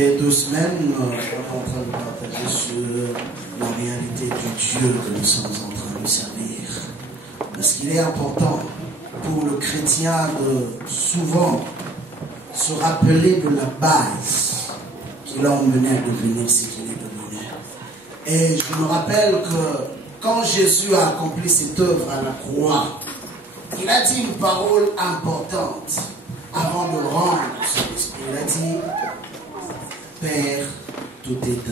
ces 2 semaines, on est en train de partager sur la réalité du Dieu que nous sommes en train de servir. Parce qu'il est important pour le chrétien de souvent se rappeler de la base qui l'a emmené à devenir ce qu'il est devenu. Et je me rappelle que quand Jésus a accompli cette œuvre à la croix, il a dit une parole importante avant de rendre son esprit. Il a dit, Père, tout est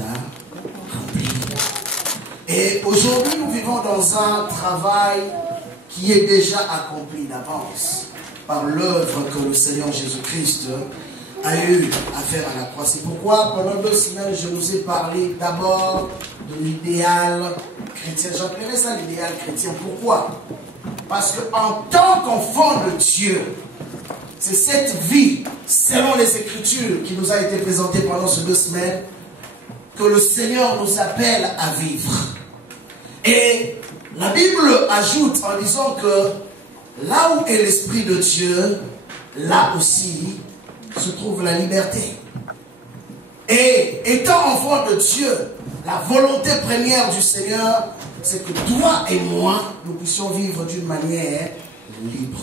accompli. Et aujourd'hui, nous vivons dans un travail qui est déjà accompli d'avance par l'œuvre que le Seigneur Jésus-Christ a eu à faire à la croix. C'est pourquoi, pendant 2 semaines, je vous ai parlé d'abord de l'idéal chrétien. J'appellerais ça l'idéal chrétien. Pourquoi? Parce qu'en tant qu'enfant de Dieu, c'est cette vie, selon les Écritures, qui nous a été présentée pendant ces 2 semaines, que le Seigneur nous appelle à vivre. Et la Bible ajoute en disant que là où est l'Esprit de Dieu, là aussi se trouve la liberté. Et étant enfant de Dieu, la volonté première du Seigneur, c'est que toi et moi, nous puissions vivre d'une manière libre.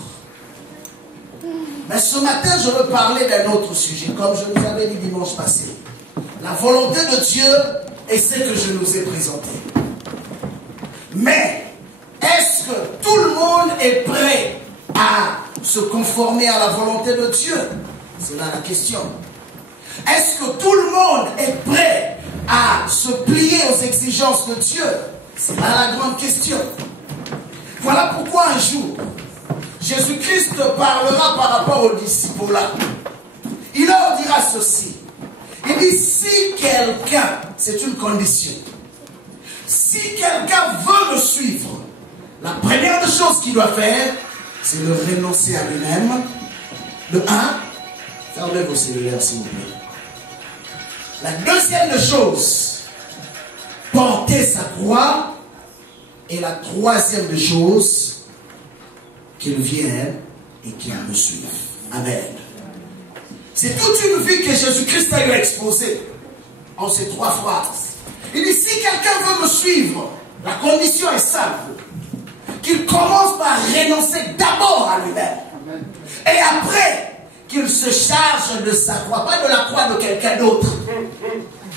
Mais ce matin, je veux parler d'un autre sujet, comme je vous avais dit dimanche passé. La volonté de Dieu est ce que je nous ai présenté. Mais, est-ce que tout le monde est prêt à se conformer à la volonté de Dieu? C'est là la question. Est-ce que tout le monde est prêt à se plier aux exigences de Dieu? C'est là la grande question. Voilà pourquoi un jour, Jésus-Christ parlera par rapport aux disciples là. Il leur dira ceci. Il dit, si quelqu'un, c'est une condition, si quelqu'un veut me suivre, la première des choses qu'il doit faire, c'est de renoncer à lui-même. De 1, fermez vos cellulaires s'il vous plaît. La deuxième des choses, porter sa croix. Et la troisième des choses, qu'il vienne et qu'il me suive. Amen. C'est toute une vie que Jésus-Christ a eu à exposer en ces 3 phrases. Il dit, si quelqu'un veut me suivre, la condition est simple. Qu'il commence par renoncer d'abord à lui-même. Et après, qu'il se charge de sa croix, pas de la croix de quelqu'un d'autre.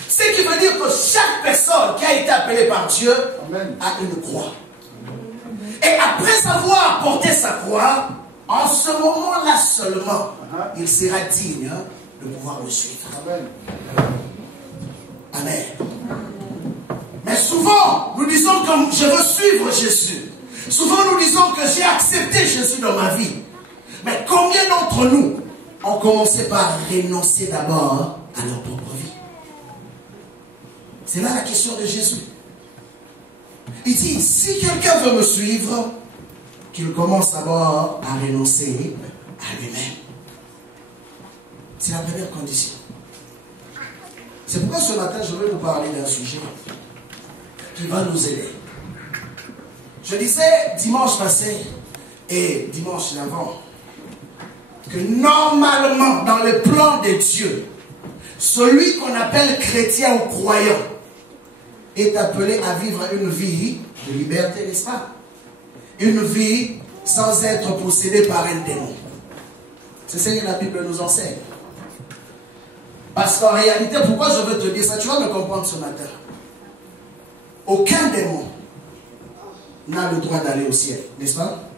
Ce qui veut dire que chaque personne qui a été appelée par Dieu a une croix. Et après avoir porté sa croix, en ce moment-là seulement, il sera digne de pouvoir me suivre. Amen. Mais souvent, nous disons que je veux suivre Jésus. Souvent, nous disons que j'ai accepté Jésus dans ma vie. Mais combien d'entre nous ont commencé par renoncer d'abord à leur propre vie? C'est là la question de Jésus. Il dit, si quelqu'un veut me suivre, qu'il commence d'abord à renoncer à lui-même. C'est la première condition. C'est pourquoi ce matin, je vais vous parler d'un sujet qui va nous aider. Je disais dimanche passé et dimanche d'avant que normalement, dans le plan de Dieu, celui qu'on appelle chrétien ou croyant est appelé à vivre une vie de liberté, n'est-ce pas? Une vie sans être possédé par un démon. C'est ce que la Bible nous enseigne. Parce qu'en réalité, pourquoi je veux te dire ça? Tu vas me comprendre ce matin. Aucun démon n'a le droit d'aller au ciel, n'est-ce pas?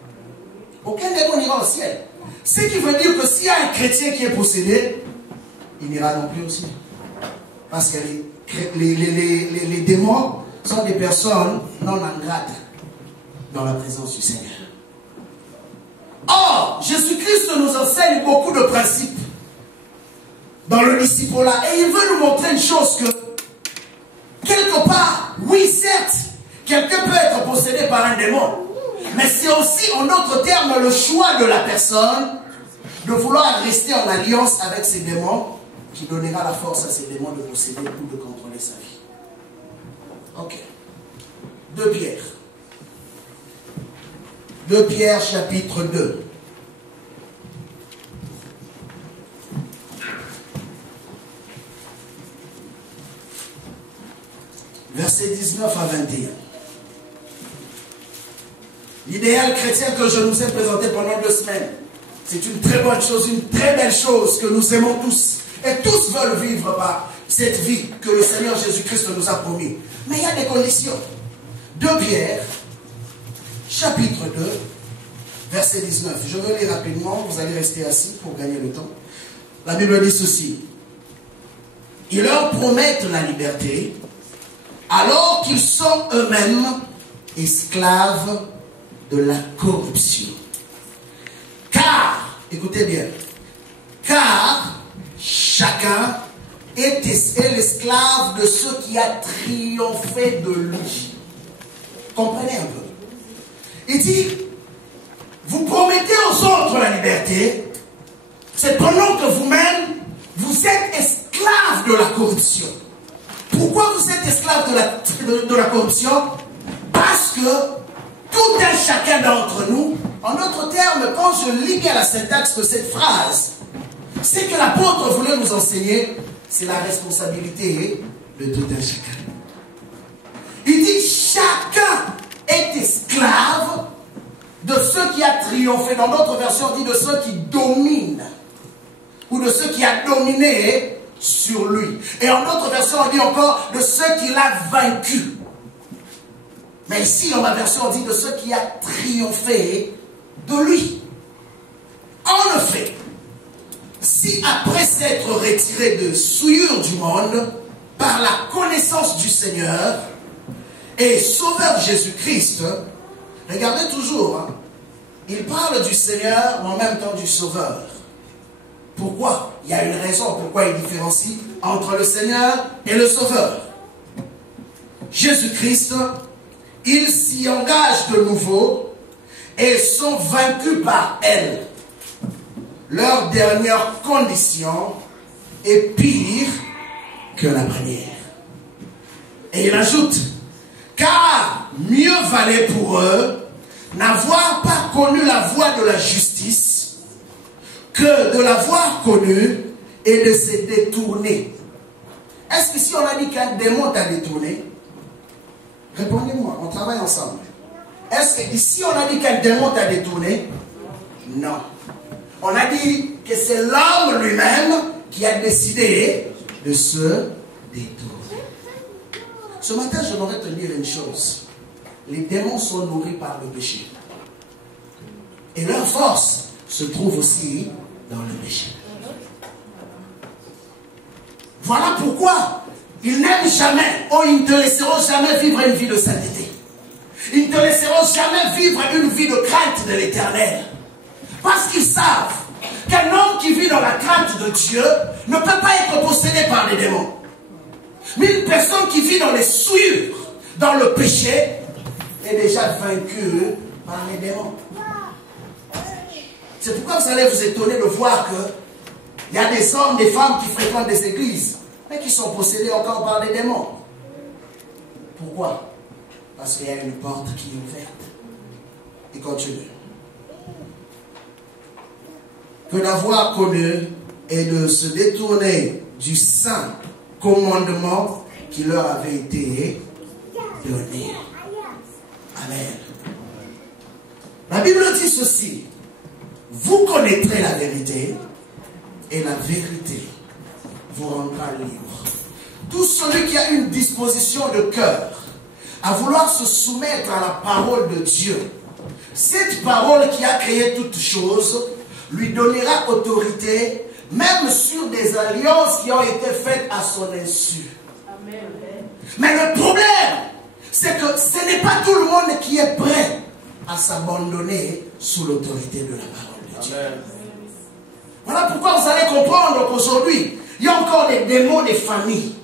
Aucun démon n'ira au ciel. Ce qui veut dire que s'il y a un chrétien qui est possédé, il n'ira non plus au ciel. Parce que les démons sont des personnes non ingrates dans la présence du Seigneur. Or, Jésus-Christ nous enseigne beaucoup de principes dans le disciple-là. Et il veut nous montrer une chose que, quelque part, oui, certes, quelqu'un peut être possédé par un démon. Mais c'est aussi, en d'autres termes, le choix de la personne de vouloir rester en alliance avec ces démons qui donnera la force à ces démons de posséder ou de contrôler sa vie. Ok. 2 Pierre. 2 Pierre chapitre 2. versets 19 à 21. L'idéal chrétien que je nous ai présenté pendant 2 semaines, c'est une très bonne chose, une très belle chose que nous aimons tous. Et tous veulent vivre par cette vie que le Seigneur Jésus-Christ nous a promis. Mais il y a des conditions. 2 Pierre, chapitre 2, verset 19. Je veux lire rapidement, vous allez rester assis pour gagner le temps. La Bible dit ceci. Ils leur promettent la liberté, alors qu'ils sont eux-mêmes esclaves de la corruption. Car, écoutez bien, car chacun est l'esclave de ce qui a triomphé de lui. Comprenez un peu. Il dit, vous promettez aux autres la liberté, c'est pendant que vous-même, vous êtes esclaves de la corruption. Pourquoi vous êtes esclaves de la corruption? Parce que tout un chacun d'entre nous, en d'autres termes, quand je lis bien la syntaxe de cette phrase, c'est que l'apôtre voulait nous enseigner, c'est la responsabilité de tout un chacun. Il dit, chacun est esclave de ceux qui a triomphé. Dans d'autres versions, on dit de ceux qui dominent, ou de ceux qui a dominé sur lui. Et en d'autres versions, on dit encore de ceux qui l'a vaincu. Mais ici, dans ma version, on dit de ceux qui a triomphé de lui. En effet, si après s'être retiré de souillure du monde, par la connaissance du Seigneur et Sauveur Jésus-Christ, regardez toujours, hein, il parle du Seigneur, mais en même temps du Sauveur. Pourquoi? Il y a une raison pourquoi il différencie entre le Seigneur et le Sauveur. Jésus-Christ, ils s'y engagent de nouveau et sont vaincus par elle. Leur dernière condition est pire que la première. Et il ajoute, car mieux valait pour eux n'avoir pas connu la voie de la justice que de l'avoir connue et de se détourner. Est-ce qu'ici on a dit qu'un démon t'a détourné? Répondez-moi, on travaille ensemble. Est-ce qu'ici on a dit qu'un démon t'a détourné? Non. On a dit que c'est l'homme lui-même qui a décidé de se détourner. Ce matin, je voudrais te dire une chose. Les démons sont nourris par le péché. Et leur force se trouve aussi dans le péché. Voilà pourquoi ils n'aiment jamais, ou ils ne te laisseront jamais vivre une vie de sainteté. Ils ne te laisseront jamais vivre une vie de crainte de l'Éternel. Parce qu'ils savent qu'un homme qui vit dans la crainte de Dieu ne peut pas être possédé par les démons. Mais une personne qui vit dans les souillures, dans le péché, est déjà vaincue par les démons. C'est pourquoi vous allez vous étonner de voir qu'il y a des hommes, des femmes qui fréquentent des églises, mais qui sont possédés encore par des démons. Pourquoi? Parce qu'il y a une porte qui est ouverte. Il continue. Que d'avoir connu et de se détourner du saint commandement qui leur avait été donné. Amen. La Bible dit ceci. Vous connaîtrez la vérité et la vérité vous rendra libre. Tout celui qui a une disposition de cœur à vouloir se soumettre à la parole de Dieu, cette parole qui a créé toutes choses, lui donnera autorité même sur des alliances qui ont été faites à son insu. Amen. Mais le problème, c'est que ce n'est pas tout le monde qui est prêt à s'abandonner sous l'autorité de la parole de Dieu. Amen. Voilà pourquoi vous allez comprendre qu'aujourd'hui, il y a encore des démons des familles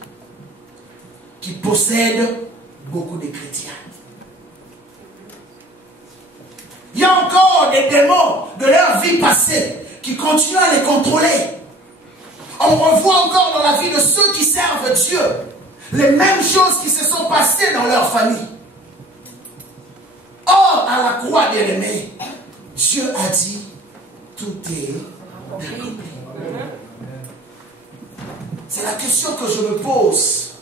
qui possèdent beaucoup de chrétiens. Il y a encore des démons de leur vie passée qui continuent à les contrôler. On revoit encore dans la vie de ceux qui servent Dieu les mêmes choses qui se sont passées dans leur famille. Or, à la croix, bien-aimé, Dieu a dit, tout est accompli. C'est la question que je me pose.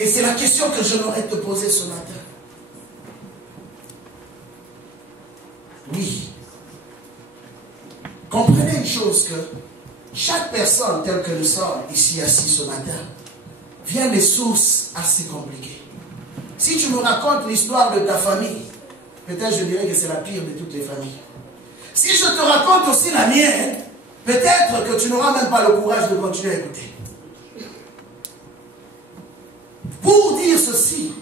Et c'est la question que j'aimerais te poser ce matin. Oui. Comprenez une chose, que chaque personne telle que nous sommes ici assis ce matin vient des sources assez compliquées. Si tu me racontes l'histoire de ta famille, peut-être je dirais que c'est la pire de toutes les familles. Si je te raconte aussi la mienne, peut-être que tu n'auras même pas le courage de continuer à écouter. Pour dire ceci,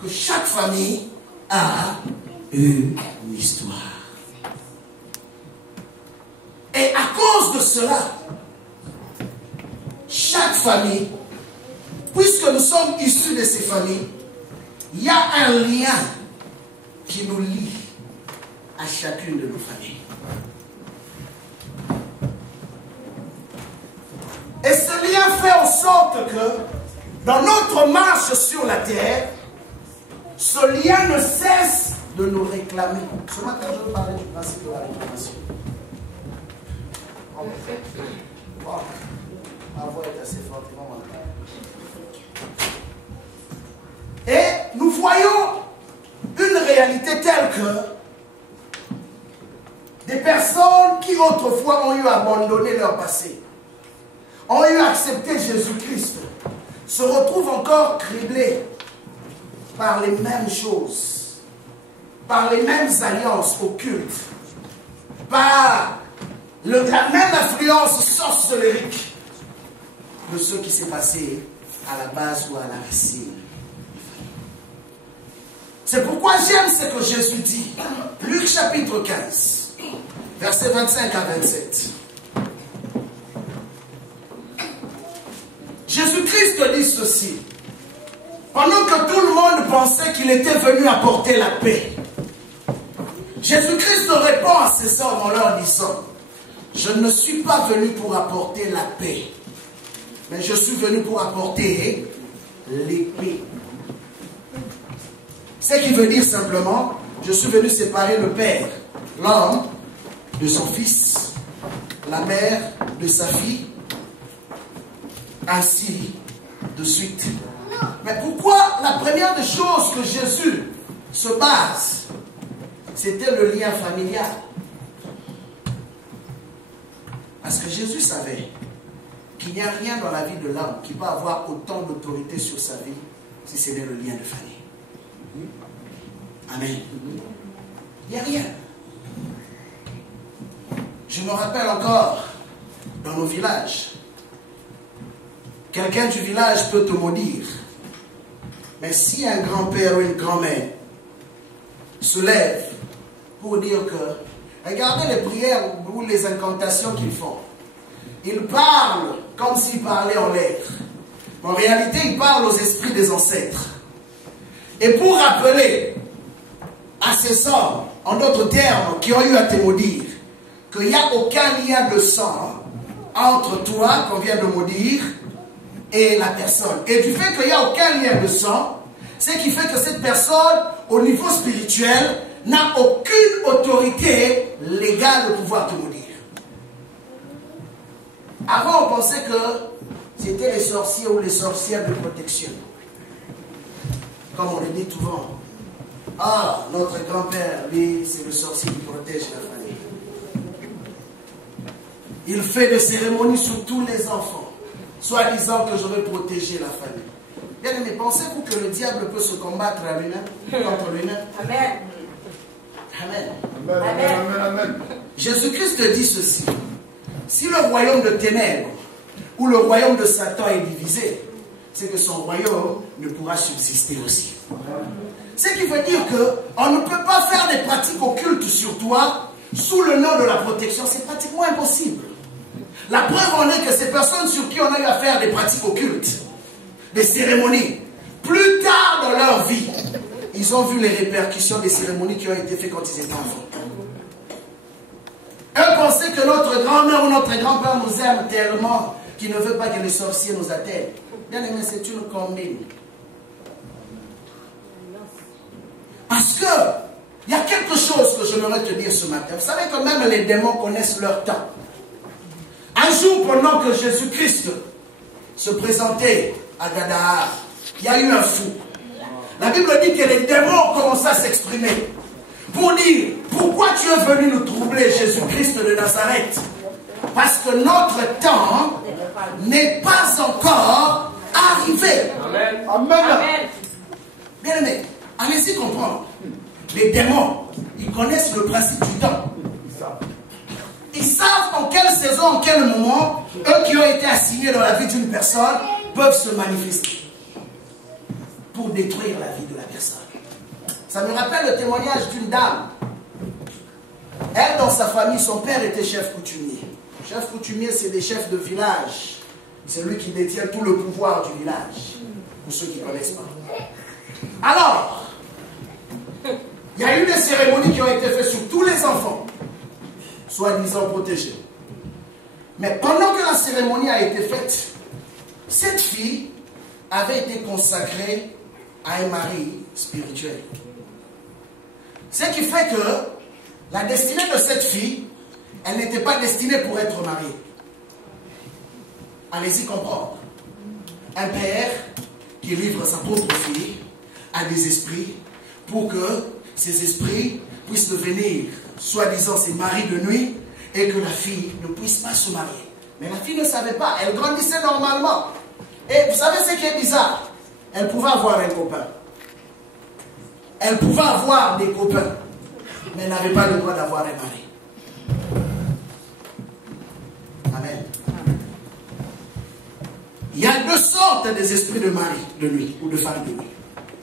que chaque famille a une histoire. Et à cause de cela, chaque famille, puisque nous sommes issus de ces familles, il y a un lien qui nous lie à chacune de nos familles. Et ce lien fait en sorte que dans notre marche sur la terre, ce lien ne cesse de nous réclamer. Ce matin, je vais parler du principe de la réclamation. Bon, ma voix est assez forte. Et nous voyons une réalité telle que des personnes qui autrefois ont eu abandonné leur passé, ont eu accepté Jésus-Christ, se retrouvent encore criblés par les mêmes choses, par les mêmes alliances occultes, par la même influence sorcelérique de ce qui s'est passé à la base ou à la racine. C'est pourquoi j'aime ce que Jésus dit. Luc chapitre 15, versets 25 à 27. Jésus-Christ dit ceci. Pendant que tout le monde pensait qu'il était venu apporter la paix, Jésus-Christ répond à ses hommes en leur disant: je ne suis pas venu pour apporter la paix, mais je suis venu pour apporter l'épée. Ce qui veut dire simplement, je suis venu séparer le père, l'homme, de son fils, la mère de sa fille, ainsi de suite. Mais pourquoi la première des choses que Jésus se base, c'était le lien familial? Parce que Jésus savait qu'il n'y a rien dans la vie de l'homme qui peut avoir autant d'autorité sur sa vie si ce n'est le lien de famille. Amen. Il n'y a rien. Je me rappelle encore, dans nos villages, quelqu'un du village peut te maudire. Mais si un grand-père ou une grand-mère se lève pour dire que, regardez les prières ou les incantations qu'ils font. Ils parlent comme s'ils parlaient en l'air. En réalité, ils parlent aux esprits des ancêtres. Et pour rappeler à ces hommes, en d'autres termes, qui ont eu à te maudire, qu'il n'y a aucun lien de sang entre toi, qu'on vient de maudire, et la personne. Et du fait qu'il n'y a aucun lien de sang, ce qui fait que cette personne, au niveau spirituel, n'a aucune autorité légale de pouvoir te maudire. Avant, on pensait que c'était les sorciers ou les sorcières de protection. Comme on le dit souvent. Ah, notre grand-père, lui, c'est le sorcier qui protège la famille. Il fait des cérémonies sur tous les enfants, soi-disant que je vais protéger la famille. Bien aimé, pensez-vous que le diable peut se combattre à lui-même, contre lui-même? Amen. Amen. Amen. Amen. Amen. Jésus-Christ dit ceci. Si le royaume de ténèbres ou le royaume de Satan est divisé, c'est que son royaume ne pourra subsister aussi. Ce qui veut dire qu'on ne peut pas faire des pratiques occultes sur toi sous le nom de la protection. C'est pratiquement impossible. La preuve en est que ces personnes sur qui on a eu à faire des pratiques occultes, des cérémonies, plus tard dans leur vie, ils ont vu les répercussions des cérémonies qui ont été faites quand ils étaient enfants. Eux pensaient que notre grand-mère ou notre grand-père nous aime tellement qu'il ne veut pas que les sorciers nous atteignent. Bien aimé, c'est une combine. Parce que il y a quelque chose que j'aimerais te dire ce matin. Vous savez que même les démons connaissent leur temps. Un jour, pendant que Jésus-Christ se présentait à Gadara, il y a eu un fou. La Bible dit que les démons ont commencé à s'exprimer pour dire, pourquoi tu es venu nous troubler, Jésus-Christ de Nazareth? Parce que notre temps n'est pas encore arrivé. Amen. Amen. Bien aimé, allez-y comprendre. Les démons, ils connaissent le principe du temps. Ils savent en quelle saison, en quel moment, eux qui ont été assignés dans la vie d'une personne, peuvent se manifester pour détruire la vie de la personne. Ça me rappelle le témoignage d'une dame. Elle, dans sa famille, son père était chef coutumier. Chef coutumier, c'est des chefs de village. C'est lui qui détient tout le pouvoir du village. Pour ceux qui ne connaissent pas. Alors, il y a eu des cérémonies qui ont été faites sur tous les enfants, soi-disant protégés. Mais pendant que la cérémonie a été faite, cette fille avait été consacrée à un mari spirituel. Ce qui fait que la destinée de cette fille, elle n'était pas destinée pour être mariée. Allez-y comprendre. Un père qui livre sa propre fille à des esprits pour que ces esprits puissent devenir, soi-disant, ses maris de nuit et que la fille ne puisse pas se marier. Mais la fille ne savait pas, elle grandissait normalement. Et vous savez ce qui est bizarre? Elle pouvait avoir un copain. Elle pouvait avoir des copains, mais elle n'avait pas le droit d'avoir un mari. Amen. Il y a deux sortes des esprits de mari de nuit ou de femme de nuit.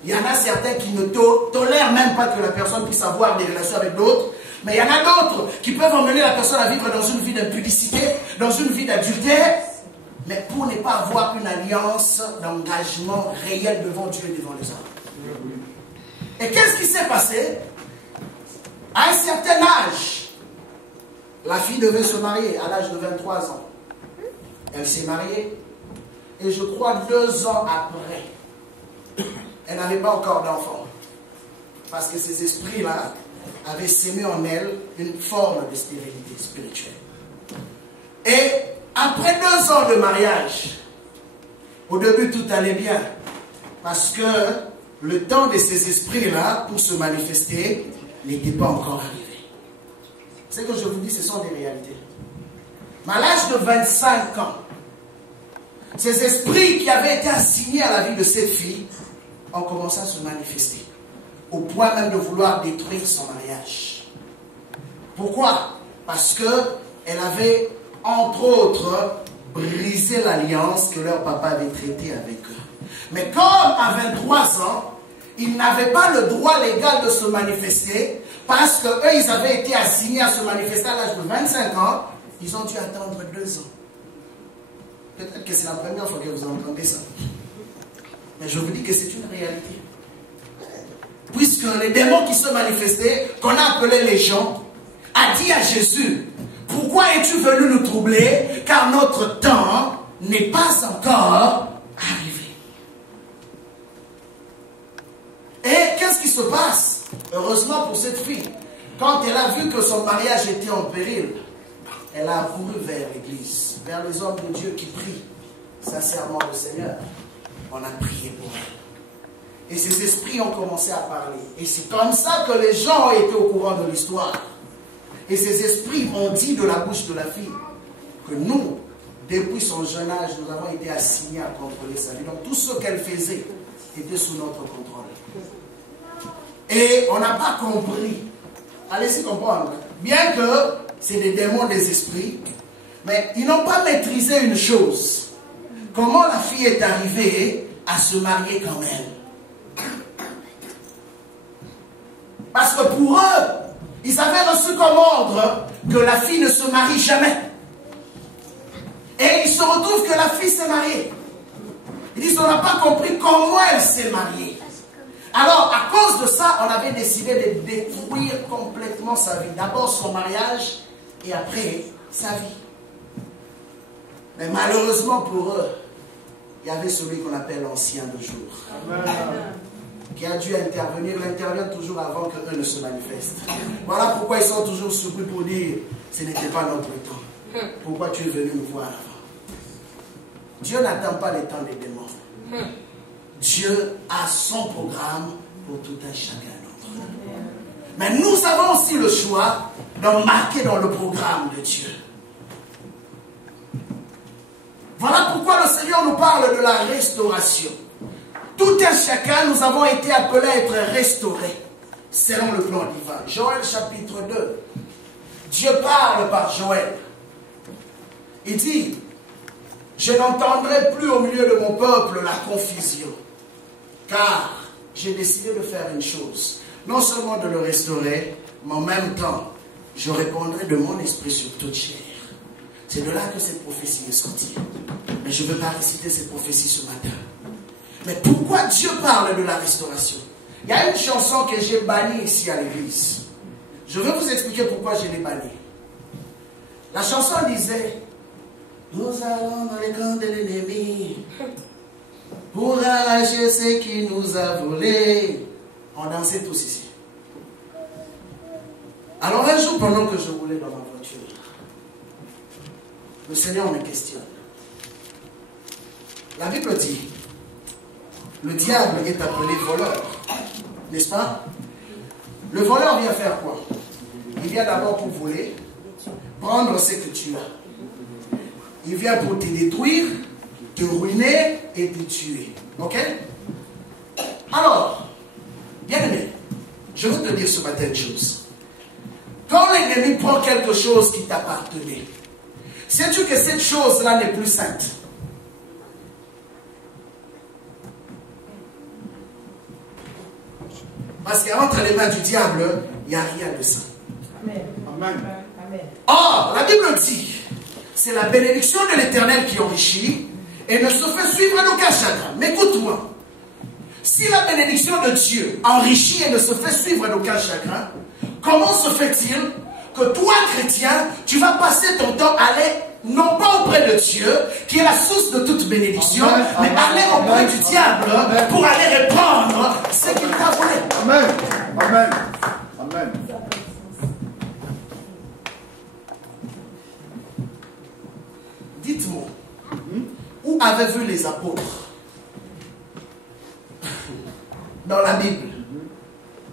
Il y en a certains qui ne tolèrent même pas que la personne puisse avoir des relations avec d'autres. Mais il y en a d'autres qui peuvent emmener la personne à vivre dans une vie d'impudicité, dans une vie d'adultère, mais pour ne pas avoir une alliance d'engagement réel devant Dieu et devant les hommes. Et qu'est-ce qui s'est passé? À un certain âge, la fille devait se marier à l'âge de 23 ans. Elle s'est mariée et je crois 2 ans après, elle n'avait pas encore d'enfant. Parce que ces esprits-là avaient sémé en elle une forme de stérilité spirituelle. Et après 2 ans de mariage, au début tout allait bien. Parce que le temps de ces esprits-là, pour se manifester, n'était pas encore arrivé. Ce que je vous dis, ce sont des réalités. Mais à l'âge de 25 ans, ces esprits qui avaient été assignés à la vie de cette fille ont commencé à se manifester, au point même de vouloir détruire son mariage. Pourquoi? Parce qu'elle avait, entre autres, brisé l'alliance que leur papa avait traitée avec eux. Mais comme à 23 ans, ils n'avaient pas le droit légal de se manifester, parce qu'eux, ils avaient été assignés à se manifester à l'âge de 25 ans, ils ont dû attendre 2 ans. Peut-être que c'est la première fois que vous entendez ça. Mais je vous dis que c'est une réalité. Puisque les démons qui se manifestaient, qu'on a appelé les gens, a dit à Jésus, pourquoi es-tu venu nous troubler? Car notre temps n'est pas encore arrivé. Et qu'est-ce qui se passe? Heureusement pour cette fille, quand elle a vu que son mariage était en péril, elle a couru vers l'église, vers les hommes de Dieu qui prient sincèrement le Seigneur. On a prié pour elle. Et ces esprits ont commencé à parler. Et c'est comme ça que les gens ont été au courant de l'histoire. Et ces esprits ont dit de la bouche de la fille que nous, depuis son jeune âge, nous avons été assignés à contrôler sa vie. Donc tout ce qu'elle faisait était sous notre contrôle. Et on n'a pas compris. Allez-y comprendre. Bien que c'est des démons des esprits, mais ils n'ont pas maîtrisé une chose. Comment la fille est arrivée à se marier quand même? Parce que pour eux, ils avaient reçu comme ordre que la fille ne se marie jamais. Et il se retrouve que la fille s'est mariée. Ils disent, on n'a pas compris comment elle s'est mariée. Alors, à cause de ça, on avait décidé de détruire complètement sa vie. D'abord son mariage et après sa vie. Mais malheureusement pour eux, il y avait celui qu'on appelle l'ancien de jour. Amen. Qui a dû intervenir. Il intervient toujours avant qu'eux ne se manifestent. Voilà pourquoi ils sont toujours surpris pour dire, ce n'était pas notre temps. Pourquoi tu es venu nous voir avant? Dieu n'attend pas les temps des démons. Dieu a son programme pour tout un chacun d'entre nous. Mais nous avons aussi le choix d'embarquer dans le programme de Dieu. Voilà pourquoi le Seigneur nous parle de la restauration. Tout un chacun, nous avons été appelés à être restaurés selon le plan divin. Joël chapitre 2. Dieu parle par Joël. Il dit, je n'entendrai plus au milieu de mon peuple la confusion, car j'ai décidé de faire une chose, non seulement de le restaurer, mais en même temps, je répondrai de mon esprit sur toute chair. C'est de là que cette prophétie est sortie. Mais je ne veux pas réciter cette prophétie ce matin. Mais pourquoi Dieu parle de la restauration? Il y a une chanson que j'ai bannie ici à l'église. Je vais vous expliquer pourquoi je l'ai bannie. La chanson disait, nous allons dans les camps de l'ennemi pour arracher ce qui nous a volés. On dansait tous ici. Alors un jour, pendant que je roulais dans ma voiture, le Seigneur me questionne. La Bible dit, le diable est appelé voleur, n'est-ce pas? Le voleur vient faire quoi? Il vient d'abord pour voler, prendre ce que tu as. Il vient pour te détruire, te ruiner et te tuer. Ok? Alors, bien aimé, je veux te dire ce matin une chose. Quand l'ennemi prend quelque chose qui t'appartenait, sais-tu que cette chose-là n'est plus sainte? Parce qu'entre les mains du diable, il n'y a rien de saint. Amen. Amen. Or, la Bible dit, c'est la bénédiction de l'Éternel qui enrichit et ne se fait suivre d'aucun chagrin. Mais écoute-moi, si la bénédiction de Dieu enrichit et ne se fait suivre d'aucun chagrin, comment se fait-il que toi, chrétien, tu vas passer ton temps à aller, non pas auprès de Dieu, qui est la source de toute bénédiction, mais aller auprès du diable pour aller répandre ce qu'il t'a volé? Amen. Amen. Amen. Dites-moi, où avez-vous les apôtres dans la Bible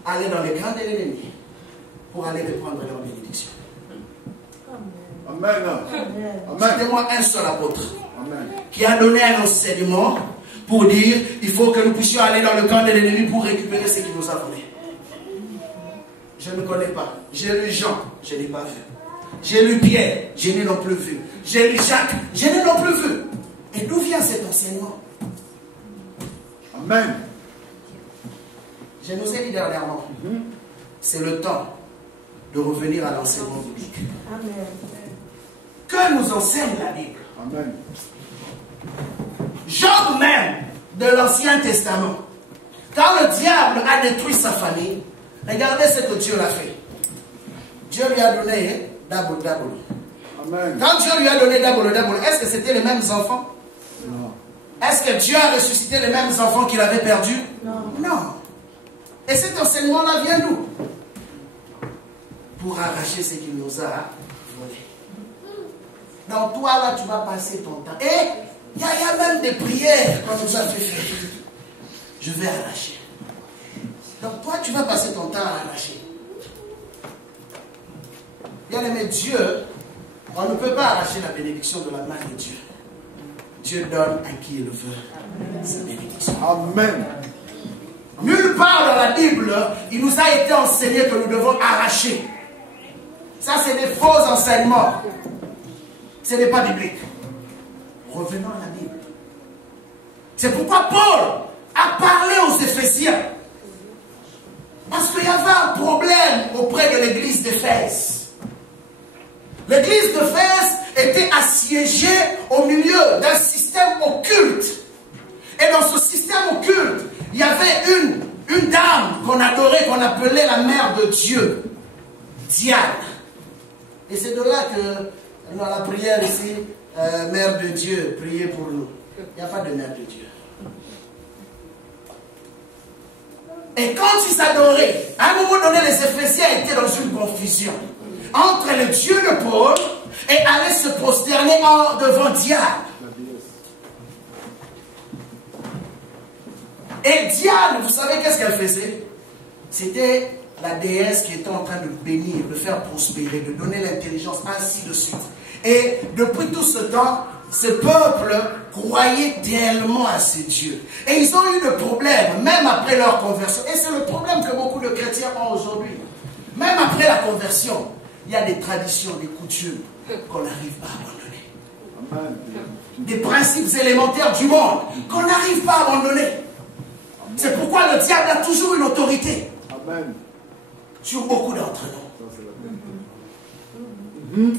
aller dans les camps de l'ennemi pour aller reprendre leur bénédiction? Amen. Citez-moi un seul apôtre Amen. qui a donné un enseignement pour dire il faut que nous puissions aller dans le camp de l'ennemi pour récupérer ce qui nous a volé. Je ne connais pas. J'ai lu Jean, je n'ai pas vu. J'ai lu Pierre, je n'ai non plus vu. J'ai lu Jacques, je n'ai non plus vu. Et d'où vient cet enseignement? Amen. Je nous ai dit dernièrement, c'est le temps de revenir à l'enseignement biblique. Amen. Que nous enseigne la Bible? Amen. Job même, de l'Ancien Testament, quand le diable a détruit sa famille, regardez ce que Dieu l'a fait. Dieu lui a donné double. Amen. Quand Dieu lui a donné double, est-ce que c'était les mêmes enfants? Non. Est-ce que Dieu a ressuscité les mêmes enfants qu'il avait perdus? Non. Non. Et cet enseignement-là vient d'où? Pour arracher ce qu'il nous a volé. Donc toi là, tu vas passer ton temps. Et il y a même des prières qu'on nous a fait faire. Je vais arracher. Donc toi, tu vas passer ton temps à arracher. Bien aimé, Dieu, on ne peut pas arracher la bénédiction de la main de Dieu. Dieu donne à qui il veut sa bénédiction. Amen. Nulle part dans la Bible, il nous a été enseigné que nous devons arracher. Ça, c'est des faux enseignements. Ce n'est pas biblique. Revenons à la Bible. C'est pourquoi Paul a parlé aux Éphésiens. Parce qu'il y avait un problème auprès de l'église d'Éphèse. L'église d'Éphèse était assiégée au milieu d'un système occulte. Et dans ce système occulte, il y avait une dame qu'on adorait, qu'on appelait la mère de Dieu, Diane. Et c'est de là que, dans la prière ici, mère de Dieu, priez pour nous. Il n'y a pas de mère de Dieu. Et quand ils adoraient, à un moment donné, les Éphésiens étaient dans une confusion entre le Dieu de Paul et allaient se prosterner devant Diane. Et Diane, vous savez qu'est-ce qu'elle faisait? C'était la déesse qui était en train de bénir, de faire prospérer, de donner l'intelligence, ainsi de suite. Et depuis tout ce temps, ce peuple croyait tellement à ces dieux. Et ils ont eu le problème, même après leur conversion. Et c'est le problème que beaucoup de chrétiens ont aujourd'hui. Même après la conversion, il y a des traditions, des coutumes qu'on n'arrive pas à abandonner. Des principes élémentaires du monde qu'on n'arrive pas à abandonner. C'est pourquoi le diable a toujours une autorité sur beaucoup d'entre nous.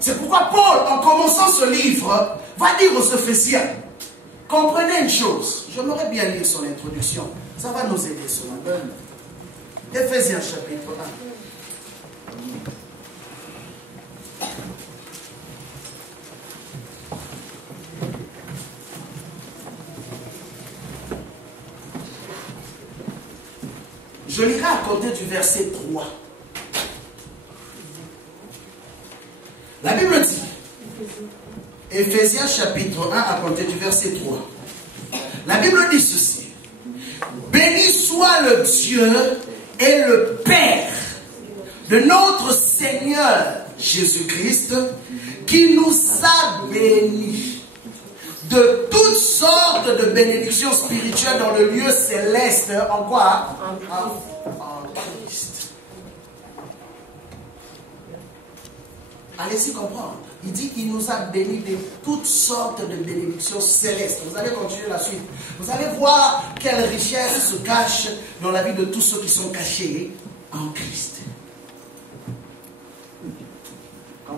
C'est pourquoi Paul, en commençant ce livre, va dire aux Éphésiens, comprenez une chose, j'aimerais bien lire son introduction, ça va nous aider ce matin. Éphésiens chapitre 1. Je lirai à compter du verset 3. La Bible dit, Éphésiens chapitre 1 à compter du verset 3. La Bible dit ceci. Béni soit le Dieu et le Père de notre Seigneur Jésus-Christ, qui nous a bénis de toutes sortes de bénédictions spirituelles dans le lieu céleste. En quoi? En Christ. Allez-y comprendre. Il dit qu'il nous a bénis de toutes sortes de bénédictions célestes. Vous allez continuer la suite. Vous allez voir quelle richesse se cache dans la vie de tous ceux qui sont cachés en Christ.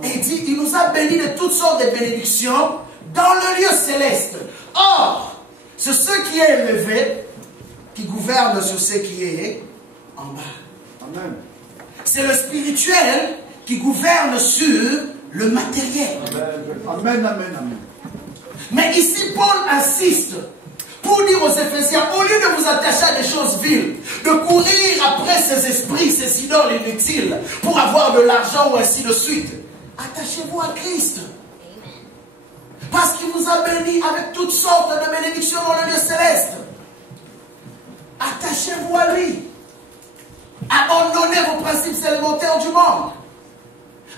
Et il dit qu'il nous a bénis de toutes sortes de bénédictions dans le lieu céleste. Or, c'est ce qui est élevé qui gouverne sur ce qui est en bas. Amen. C'est le spirituel qui gouverne sur le matériel. Amen, amen, amen. Mais ici, Paul insiste pour dire aux Éphésiens, au lieu de vous attacher à des choses viles, de courir après ces esprits, ces idoles inutiles, pour avoir de l'argent ou ainsi de suite, attachez-vous à Christ. Parce qu'il vous a bénis avec toutes sortes de bénédictions dans le lieu céleste. Attachez-vous à lui. Abandonnez vos principes élémentaires du monde.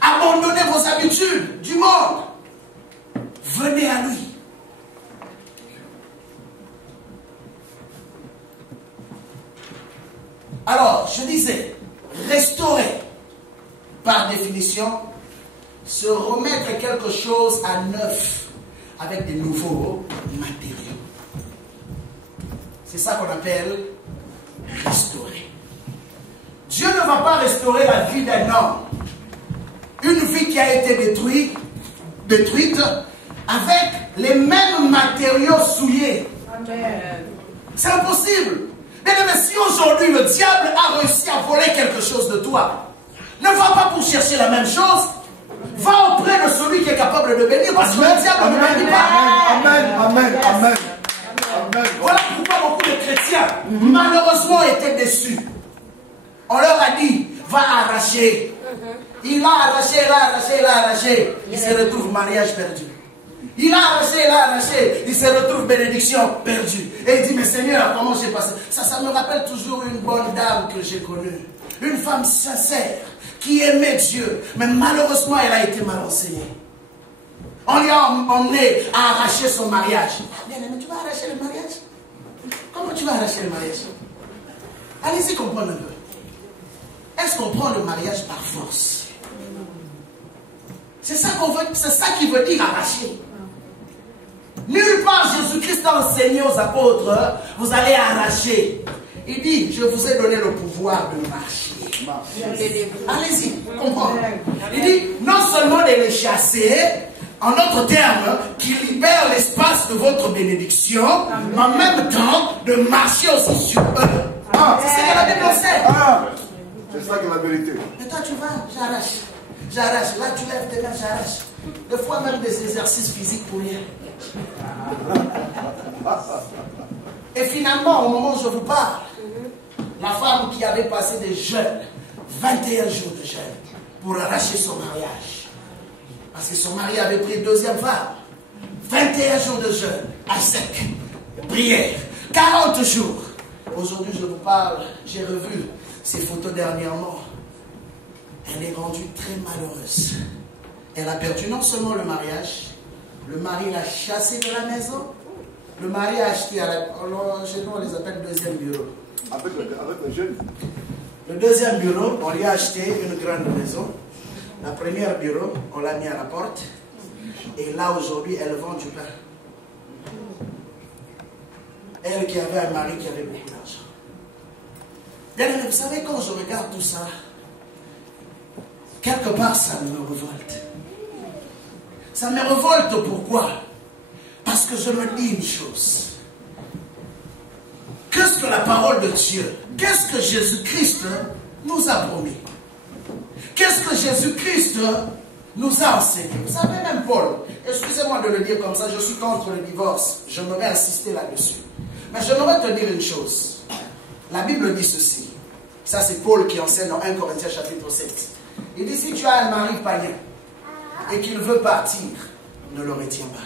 Abandonnez vos habitudes du monde. Venez à lui. Alors, je disais, restaurer, par définition, se remettre quelque chose à neuf avec des nouveaux matériaux. C'est ça qu'on appelle restaurer. Dieu ne va pas restaurer la vie d'un homme. Une vie qui a été détruite avec les mêmes matériaux souillés. Amen. C'est impossible. Mais si aujourd'hui le diable a réussi à voler quelque chose de toi, ne va pas pour chercher la même chose. Va auprès de celui qui est capable de bénir, parce que le diable ne bénit pas. Amen, amen, amen. Voilà pourquoi beaucoup de chrétiens, malheureusement, étaient déçus. On leur a dit, va arracher. Il a arraché, il a arraché, il a arraché. Il se retrouve mariage perdu. Il a arraché, il a arraché. Il se retrouve bénédiction perdue. Et il dit, mais Seigneur, comment j'ai passé? Ça me rappelle toujours une bonne dame que j'ai connue. Une femme sincère qui aimait Dieu. Mais malheureusement, elle a été mal enseignée. On lui a emmené à arracher son mariage. Bien, mais tu vas arracher le mariage? Comment tu vas arracher le mariage? Allez-y comprendre un peu. Est-ce qu'on prend le mariage par force? C'est ça qu'on veut, c'est ça qui veut dire arracher. Nulle part Jésus-Christ a enseigné aux apôtres, vous allez arracher. Il dit, je vous ai donné le pouvoir de marcher. Allez-y, comprendre. Il dit, non seulement de les chasser, en d'autres termes, qui libère l'espace de votre bénédiction, mais en même temps, de marcher aussi sur eux. C'est ce que la Bible enseigne. C'est ça qui est la vérité. Mais toi, tu vas, j'arrache. J'arrache. Là, tu lèves tes mains, j'arrache. Des fois, même des exercices physiques pour rien. Et finalement, au moment où je vous parle, la femme qui avait passé des jeûnes, 21 jours de jeûne, pour arracher son mariage. Parce que son mari avait pris une deuxième femme. 21 jours de jeûne, à sec, prière. 40 jours. Aujourd'hui, je vous parle, j'ai revu ces photos dernièrement. Elle est rendue très malheureuse. Elle a perdu non seulement le mariage, le mari l'a chassée de la maison, le mari a acheté, chez nous on les appelle deuxième bureau. Avec les jeunes. Le deuxième bureau, on lui a acheté une grande maison. La première bureau, on l'a mis à la porte. Et là, aujourd'hui, elle vend du pain. Elle qui avait un mari qui avait beaucoup d'argent. Bien aimé, vous savez, quand je regarde tout ça, quelque part, ça me révolte. Ça me révolte pourquoi? Parce que je me dis une chose. Qu'est-ce que la parole de Dieu, qu'est-ce que Jésus-Christ nous a promis? Qu'est-ce que Jésus-Christ nous a enseigné? Vous savez, même Paul, excusez-moi de le dire comme ça, je suis contre le divorce. J'aimerais insister là-dessus. Mais j'aimerais te dire une chose. La Bible dit ceci. Ça, c'est Paul qui enseigne dans 1 Corinthiens chapitre 7. Il dit, si tu as un mari païen et qu'il veut partir, ne le retiens pas.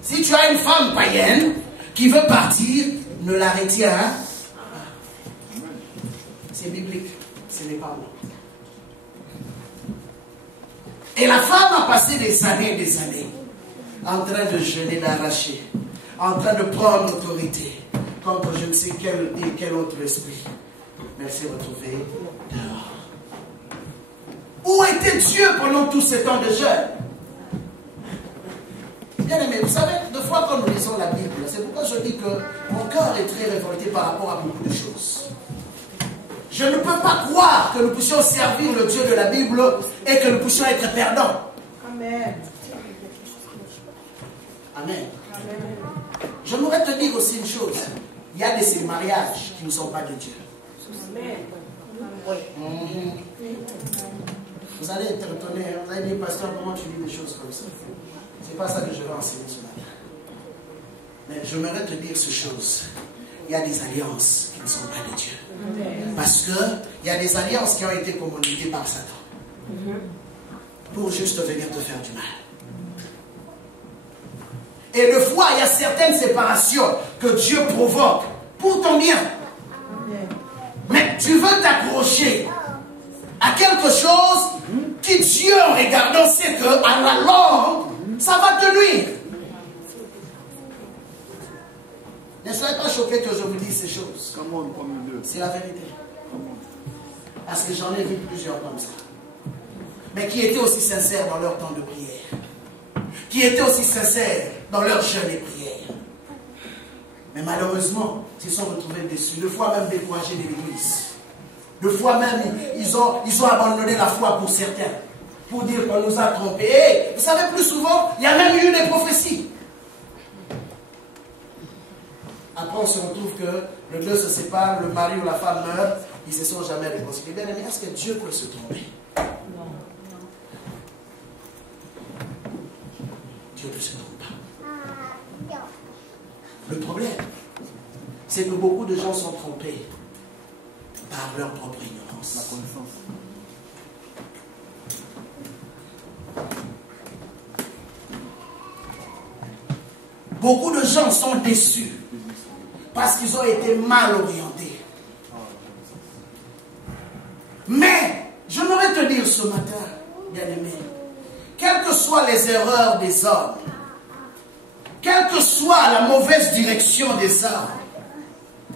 Si tu as une femme païenne qui veut partir, ne la retiens pas. C'est biblique, ce n'est pas moi. Et la femme a passé des années en train de jeûner, d'arracher, en train de prendre autorité contre je ne sais quel autre esprit. Mais elle s'est retrouvée dehors. Où était Dieu pendant tout ce temps de jeûne? Bien aimé, vous savez, deux fois quand nous lisons la Bible, c'est pourquoi je dis que mon cœur est très révolté par rapport à beaucoup de choses. Je ne peux pas croire que nous puissions servir le Dieu de la Bible et que nous puissions être perdants. Amen. Amen. Je voudrais te dire aussi une chose. Il y a de ces mariages qui ne sont pas de Dieu. Amen. Vous allez être étonné, vous allez dire, pasteur, comment tu dis des choses comme ça? C'est pas ça que je vais enseigner ce matin. Mais j'aimerais te dire ces choses. Il y a des alliances qui ne sont pas de Dieu. Parce qu'il y a des alliances qui ont été communiquées par Satan. Pour juste venir te faire du mal. Et de fois, il y a certaines séparations que Dieu provoque pour ton bien. Mais tu veux t'accrocher à quelque chose qui Dieu, en regardant, sait qu'à la longue, ça va te nuire. Ne soyez pas choqués que je vous dise ces choses. C'est la vérité. Parce que j'en ai vu plusieurs comme ça. Mais qui étaient aussi sincères dans leur temps de prière. Qui étaient aussi sincères dans leur jeûne et prière. Mais malheureusement, ils se sont retrouvés déçus. Deux fois même découragés de l'église. Deux fois même, ils ont abandonné la foi pour certains. Pour dire qu'on nous a trompés. Et vous savez, plus souvent, il y a même eu des prophéties. Après, on se retrouve que le deux se sépare, le mari ou la femme meurt, ils ne se sont jamais réconciliés. Bien aimé, est-ce que Dieu peut se tromper? Non. Dieu ne se trompe pas. Le problème, c'est que beaucoup de gens sont trompés par leur propre ignorance. La connaissance. Beaucoup de gens sont déçus parce qu'ils ont été mal orientés. Mais, je voudrais te dire ce matin, bien-aimé, quelles que soient les erreurs des hommes, quelle que soit la mauvaise direction des hommes,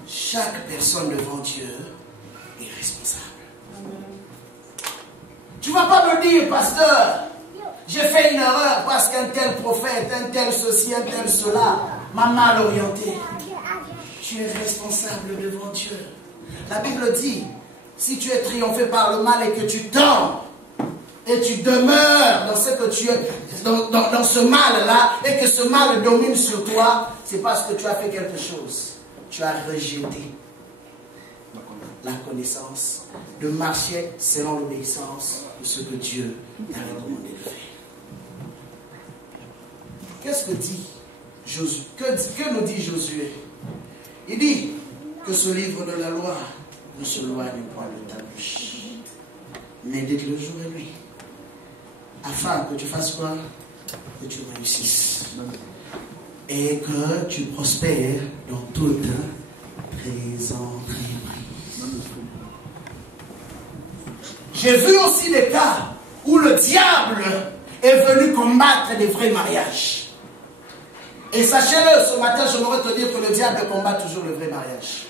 chaque personne devant Dieu est responsable. Tu ne vas pas me dire, pasteur, j'ai fait une erreur parce qu'un tel prophète, un tel ceci, un tel cela m'a mal orienté. Tu es responsable devant Dieu. La Bible dit, si tu es triomphé par le mal et que tu tombes, et tu demeures dans ce que tu es, dans ce mal-là, et que ce mal domine sur toi, c'est parce que tu as fait quelque chose. Tu as rejeté la connaissance, de marcher selon l'obéissance de ce que Dieu t'a recommandé de faire. Qu'est-ce que dit Josué? Que nous dit Josué? Il dit que ce livre de la loi ne se loigne point de ta bouche. Médite le jour et nuit. Afin que tu fasses quoi? que tu réussisses et que tu prospères dans toute tes entreprises. J'ai vu aussi des cas où le diable est venu combattre des vrais mariages. Et sachez-le, ce matin, je voudrais te dire que le diable combat toujours le vrai mariage.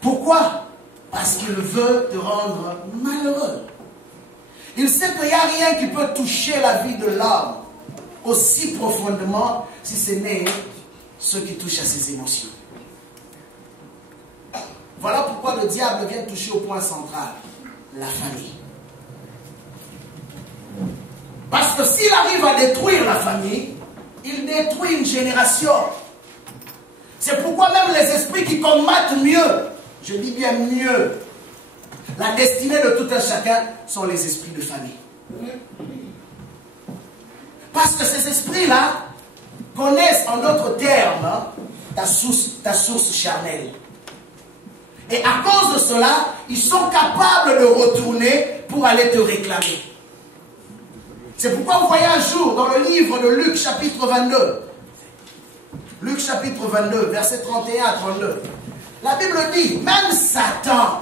Pourquoi? Parce qu'il veut te rendre malheureux. Il sait qu'il n'y a rien qui peut toucher la vie de l'homme aussi profondément si ce n'est ce qui touche à ses émotions. Voilà pourquoi le diable vient toucher au point central, la famille. Parce que s'il arrive à détruire la famille, il détruit une génération. C'est pourquoi même les esprits qui combattent mieux, je dis bien mieux, la destinée de tout un chacun sont les esprits de famille. Parce que ces esprits-là connaissent en d'autres termes ta source charnelle. Et à cause de cela, ils sont capables de retourner pour aller te réclamer. C'est pourquoi vous voyez un jour dans le livre de Luc chapitre 22, Luc chapitre 22, versets 31 à 32, la Bible dit, même Satan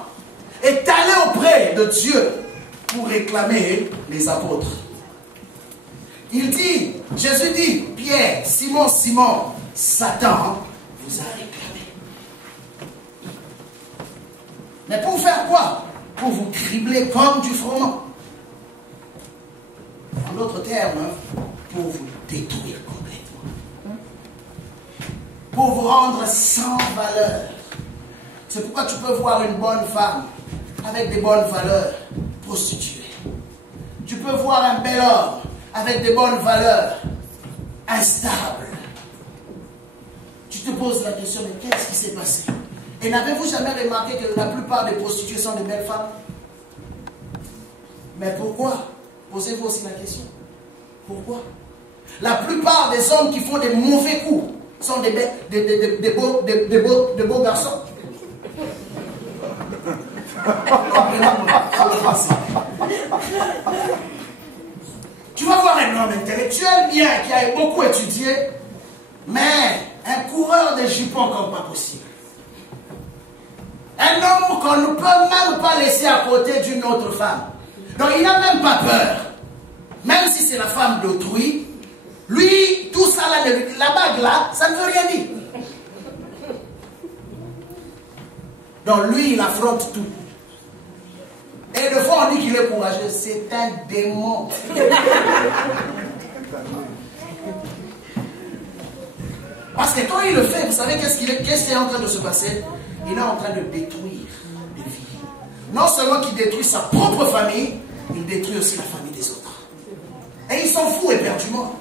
est allé auprès de Dieu pour réclamer les apôtres. Il dit, Jésus dit, Pierre, Simon, Simon, Satan vous a réclamé. Mais pour faire quoi? Pour vous cribler comme du froment. En d'autres termes, pour vous détruire complètement. Pour vous rendre sans valeur. C'est pourquoi tu peux voir une bonne femme avec des bonnes valeurs prostituée. Tu peux voir un bel homme avec des bonnes valeurs instables. Tu te poses la question, mais qu'est-ce qui s'est passé? Et n'avez-vous jamais remarqué que la plupart des prostituées sont des belles femmes? Mais pourquoi? Posez-vous aussi la question. Pourquoi? La plupart des hommes qui font des mauvais coups sont des beaux garçons. Tu vas voir un homme intellectuel bien, qui a beaucoup étudié, mais un coureur de jupons comme pas possible. Un homme qu'on ne peut même pas laisser à côté d'une autre femme. Donc il n'a même pas peur. Même si c'est la femme d'autrui, lui, tout ça, là, la bague là, ça ne veut rien dire. Donc lui, il affronte tout. Et de fois, on dit qu'il est courageux. C'est un démon. Parce que quand il le fait, vous savez qu'est-ce qui est en train de se passer? Il est en train de détruire des vies. Non seulement qu'il détruit sa propre famille, il détruit aussi la famille des autres. Et il s'en fout éperdument.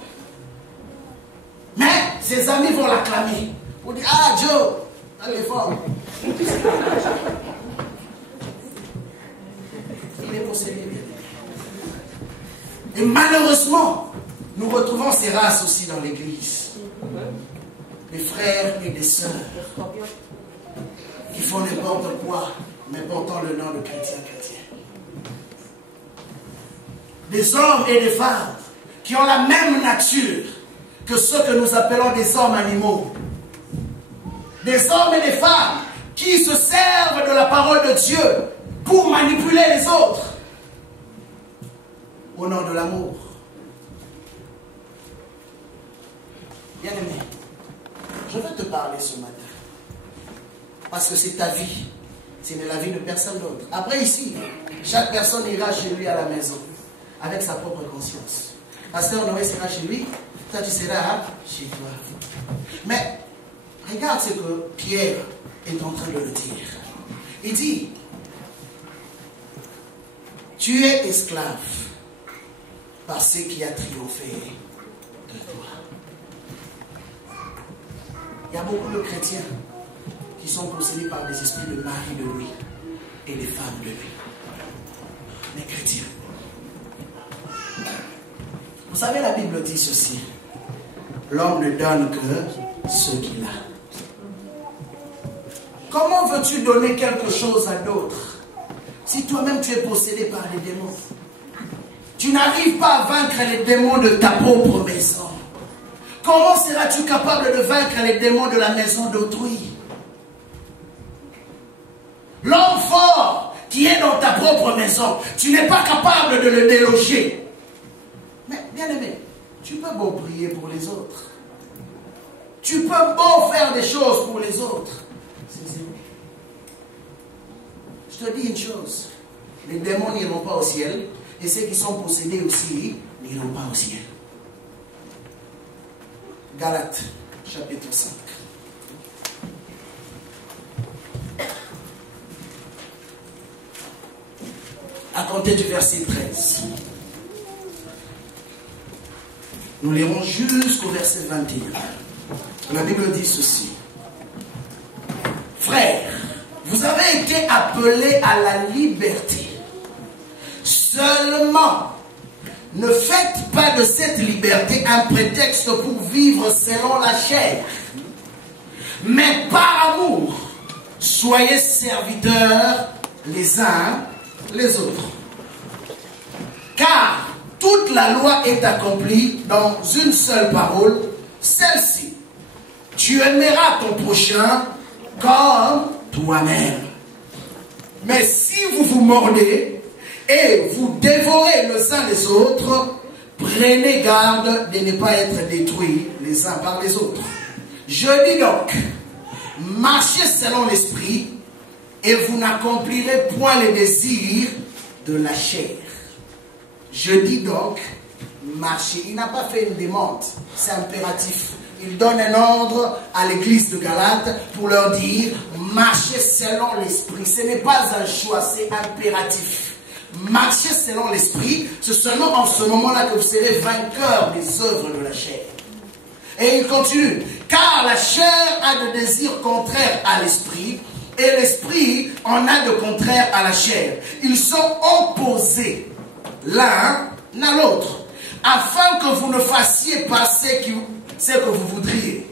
Mais ses amis vont l'acclamer. Pour dire, ah Joe, elle est forte. Il est possédé. Et malheureusement, nous retrouvons ces races aussi dans l'église. Des frères et des sœurs qui font n'importe quoi, mais portant le nom de chrétien. Des hommes et des femmes qui ont la même nature que ceux que nous appelons des hommes animaux. Des hommes et des femmes qui se servent de la parole de Dieu pour manipuler les autres au nom de l'amour. Bien-aimé, je veux te parler ce matin parce que c'est ta vie, ce n'est la vie de personne d'autre. Après ici, chaque personne ira chez lui à la maison avec sa propre conscience. Pasteur Noé sera chez lui, toi tu seras chez toi. Mais regarde ce que Pierre est en train de le dire. Il dit, tu es esclave par ce qui a triomphé de toi. Il y a beaucoup de chrétiens qui sont possédés par des esprits de mari de lui et des femmes de lui. Les chrétiens. Vous savez, la Bible dit ceci. L'homme ne donne que ce qu'il a. Comment veux-tu donner quelque chose à d'autres si toi-même tu es possédé par les démons? Tu tu n'arrives pas à vaincre les démons de ta propre maison, comment seras-tu capable de vaincre les démons de la maison d'autrui? L'homme fort qui est dans ta propre maison, tu n'es pas capable de le déloger. Mais bien aimé, tu peux beau prier pour les autres. Tu peux beau faire des choses pour les autres. Je te dis une chose. Les démons n'iront pas au ciel. Et ceux qui sont possédés aussi n'iront pas au ciel. Galates, chapitre 5. À compter du verset 13. Nous lirons jusqu'au verset 21. La Bible dit ceci. Frères, vous avez été appelés à la liberté. Seulement, ne faites pas de cette liberté un prétexte pour vivre selon la chair. Mais par amour, soyez serviteurs les uns les autres. Car toute la loi est accomplie dans une seule parole, celle-ci. Tu aimeras ton prochain comme toi-même. Mais si vous vous mordez et vous dévorez les uns les autres, prenez garde de ne pas être détruits les uns par les autres. Je dis donc, marchez selon l'esprit et vous n'accomplirez point les désirs de la chair. Je dis donc, marchez. Il n'a pas fait une demande, c'est impératif. Il donne un ordre à l'église de Galates pour leur dire, marchez selon l'esprit. Ce n'est pas un choix, c'est impératif. Marchez selon l'esprit, c'est seulement en ce moment-là que vous serez vainqueurs des œuvres de la chair. Et il continue, car la chair a des désirs contraires à l'esprit, et l'esprit en a de contraires à la chair. Ils sont opposés l'un à l'autre, afin que vous ne fassiez pas ce que vous voudriez.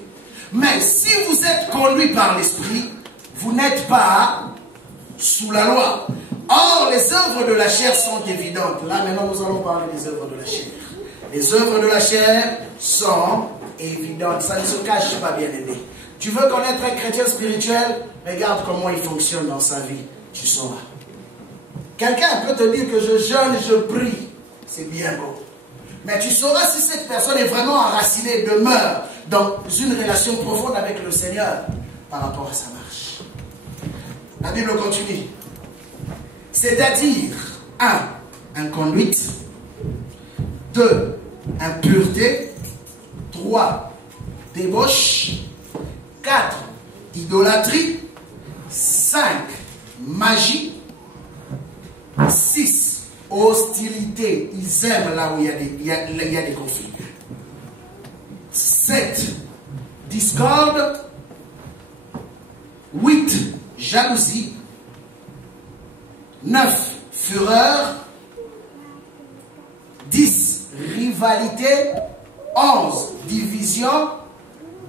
Mais si vous êtes conduits par l'esprit, vous n'êtes pas sous la loi. Or, les œuvres de la chair sont évidentes. Là, maintenant, nous allons parler des œuvres de la chair. Les œuvres de la chair sont évidentes. Ça ne se cache pas, bien aimé. Tu veux connaître un chrétien spirituel? Regarde comment il fonctionne dans sa vie. Tu sauras. Quelqu'un peut te dire que je jeûne, je prie. C'est bien beau. Mais tu sauras si cette personne est vraiment enracinée, demeure dans une relation profonde avec le Seigneur par rapport à sa marche. La Bible continue. C'est-à-dire, 1. Inconduite. 2. Impureté. 3. Débauche. 4. Idolâtrie. 5. Magie. 6. Hostilité. Ils aiment là où il y a des conflits. 7. Discorde. 8. Jalousie. 9. Fureur. 10. Rivalité. 11. Division.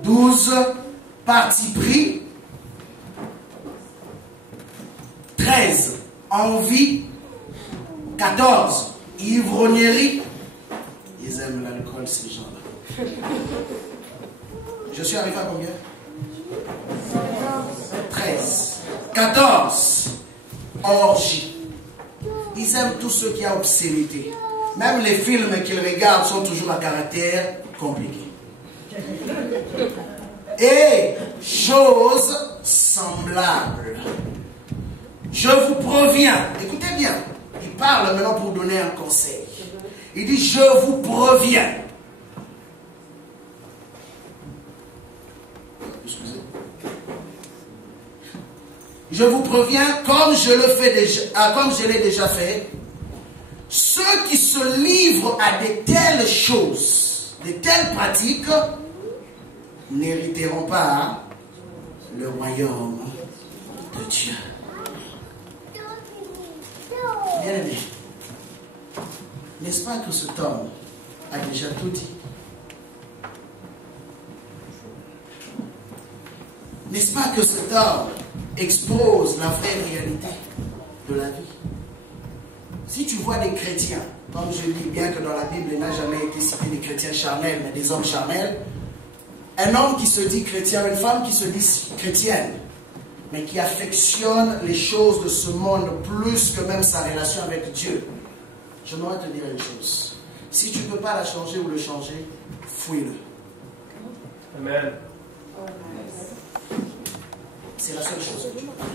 12. Parti pris. 13. Envie. 14. Ivrognerie. Ils aiment l'alcool, ces gens-là. Je suis arrivé à combien? 13. 14. Orgie. Ils aiment tout ce qui a obscénité. Même les films qu'ils regardent sont toujours à caractère compliqué. Et choses semblables. Je vous préviens. Écoutez bien. Il parle maintenant pour donner un conseil. Il dit, je vous préviens. Excusez. Je vous préviens, comme je l'ai déjà fait, ceux qui se livrent à de telles choses, de telles pratiques, n'hériteront pas le royaume de Dieu. Bien aimé, n'est-ce pas que cet homme a déjà tout dit? N'est-ce pas que cet homme expose la vraie réalité de la vie? Si tu vois des chrétiens comme je dis, bien que dans la Bible, il n'a jamais été cité des chrétiens charnels, mais des hommes charnels. Un homme qui se dit chrétien, une femme qui se dit chrétienne, mais qui affectionne les choses de ce monde plus que même sa relation avec Dieu. J'aimerais te dire une chose. Si tu ne peux pas la changer ou le changer, fouille-le. Amen. C'est la seule chose que tu peux faire.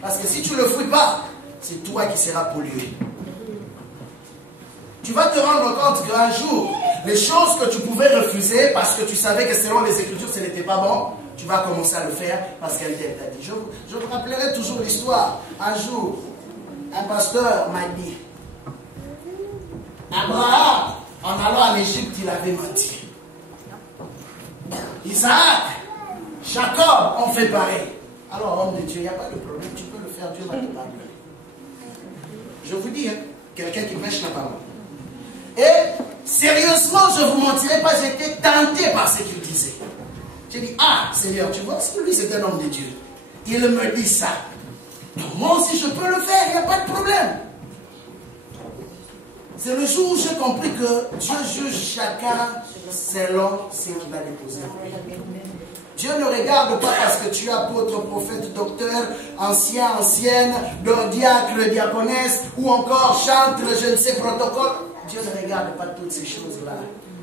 Parce que si tu ne le fouilles pas, c'est toi qui seras pollué. Tu vas te rendre compte qu'un jour, les choses que tu pouvais refuser parce que tu savais que selon les Écritures, ce n'était pas bon, tu vas commencer à le faire parce qu'elle t'a dit. Je vous rappellerai toujours l'histoire. Un jour, un pasteur m'a dit, Abraham, en allant en Égypte, il avait menti. Isaac, Jacob ont fait pareil. Alors, homme de Dieu, il n'y a pas de problème, tu peux le faire, Dieu va te pardonner. Je vous dis, quelqu'un qui prêche la parole. Et sérieusement, je ne vous mentirai pas, j'étais tenté par ce qu'il disait. J'ai dit, ah Seigneur, tu vois, si lui c'est un homme de Dieu, il me dit ça. Donc, moi aussi je peux le faire, il n'y a pas de problème. C'est le jour où j'ai compris que Dieu juge chacun selon ce qu'il a déposé. Dieu ne regarde pas parce que tu es apôtre, prophète, docteur, ancien, ancienne, diacre, diaconesse, ou encore chante le je ne sais protocole. Dieu ne regarde pas toutes ces choses-là.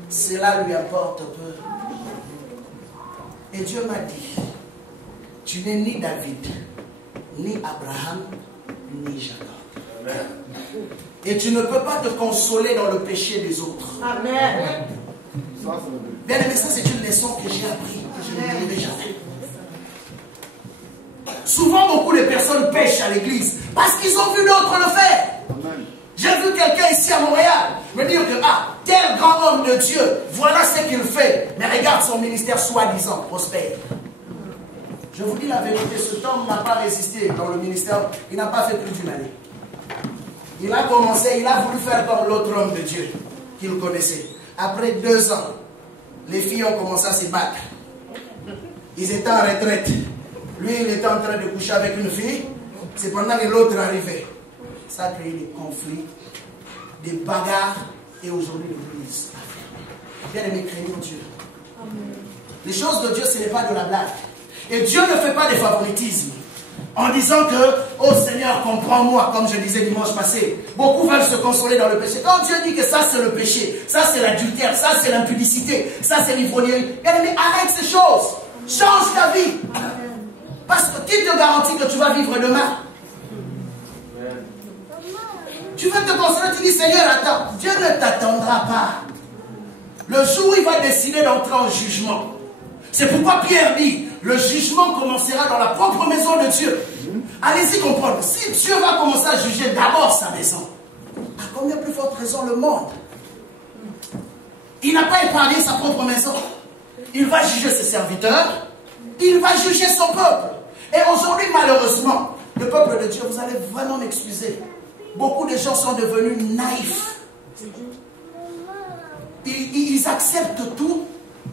Cela lui importe peu. Et Dieu m'a dit, tu n'es ni David, ni Abraham, ni Jacob. Amen. Et tu ne peux pas te consoler dans le péché des autres. Amen. Bien aimé, ça c'est une leçon que j'ai appris, que je n'oublierai jamais. Souvent, beaucoup de personnes pêchent à l'église parce qu'ils ont vu d'autres le faire. Amen. J'ai vu quelqu'un ici à Montréal me dire que, tel grand homme de Dieu, voilà ce qu'il fait. Mais regarde son ministère soi-disant prospère. Je vous dis la vérité, cet homme n'a pas résisté dans le ministère, il n'a pas fait plus d'une année. Il a commencé, il a voulu faire comme l'autre homme de Dieu qu'il connaissait. Après 2 ans, les filles ont commencé à se battre. Ils étaient en retraite. Lui, il était en train de coucher avec une fille. C'est pendant que l'autre arrivait. Ça a créé des conflits, des bagarres. Et aujourd'hui, l'Église a fermé. Bien aimé, craignons Dieu. Les choses de Dieu, ce n'est pas de la blague. Et Dieu ne fait pas de favoritisme. En disant que, oh Seigneur, comprends-moi, comme je disais dimanche passé. Beaucoup veulent se consoler dans le péché. Quand Dieu dit que ça c'est le péché, ça c'est l'adultère, ça c'est l'impudicité, ça c'est l'ivrognerie, bien aimé, arrête ces choses. Change ta vie. Parce que qui te garantit que tu vas vivre demain? Tu veux te consoler, tu dis Seigneur, attends, Dieu ne t'attendra pas. Le jour où il va décider d'entrer en jugement. C'est pourquoi Pierre dit, le jugement commencera dans la propre maison de Dieu. Allez-y comprendre, si Dieu va commencer à juger d'abord sa maison, à combien plus forte raison le monde? Il n'a pas épargné sa propre maison. Il va juger ses serviteurs, il va juger son peuple. Et aujourd'hui, malheureusement, le peuple de Dieu, vous allez vraiment m'excuser, beaucoup de gens sont devenus naïfs. Ils acceptent tout.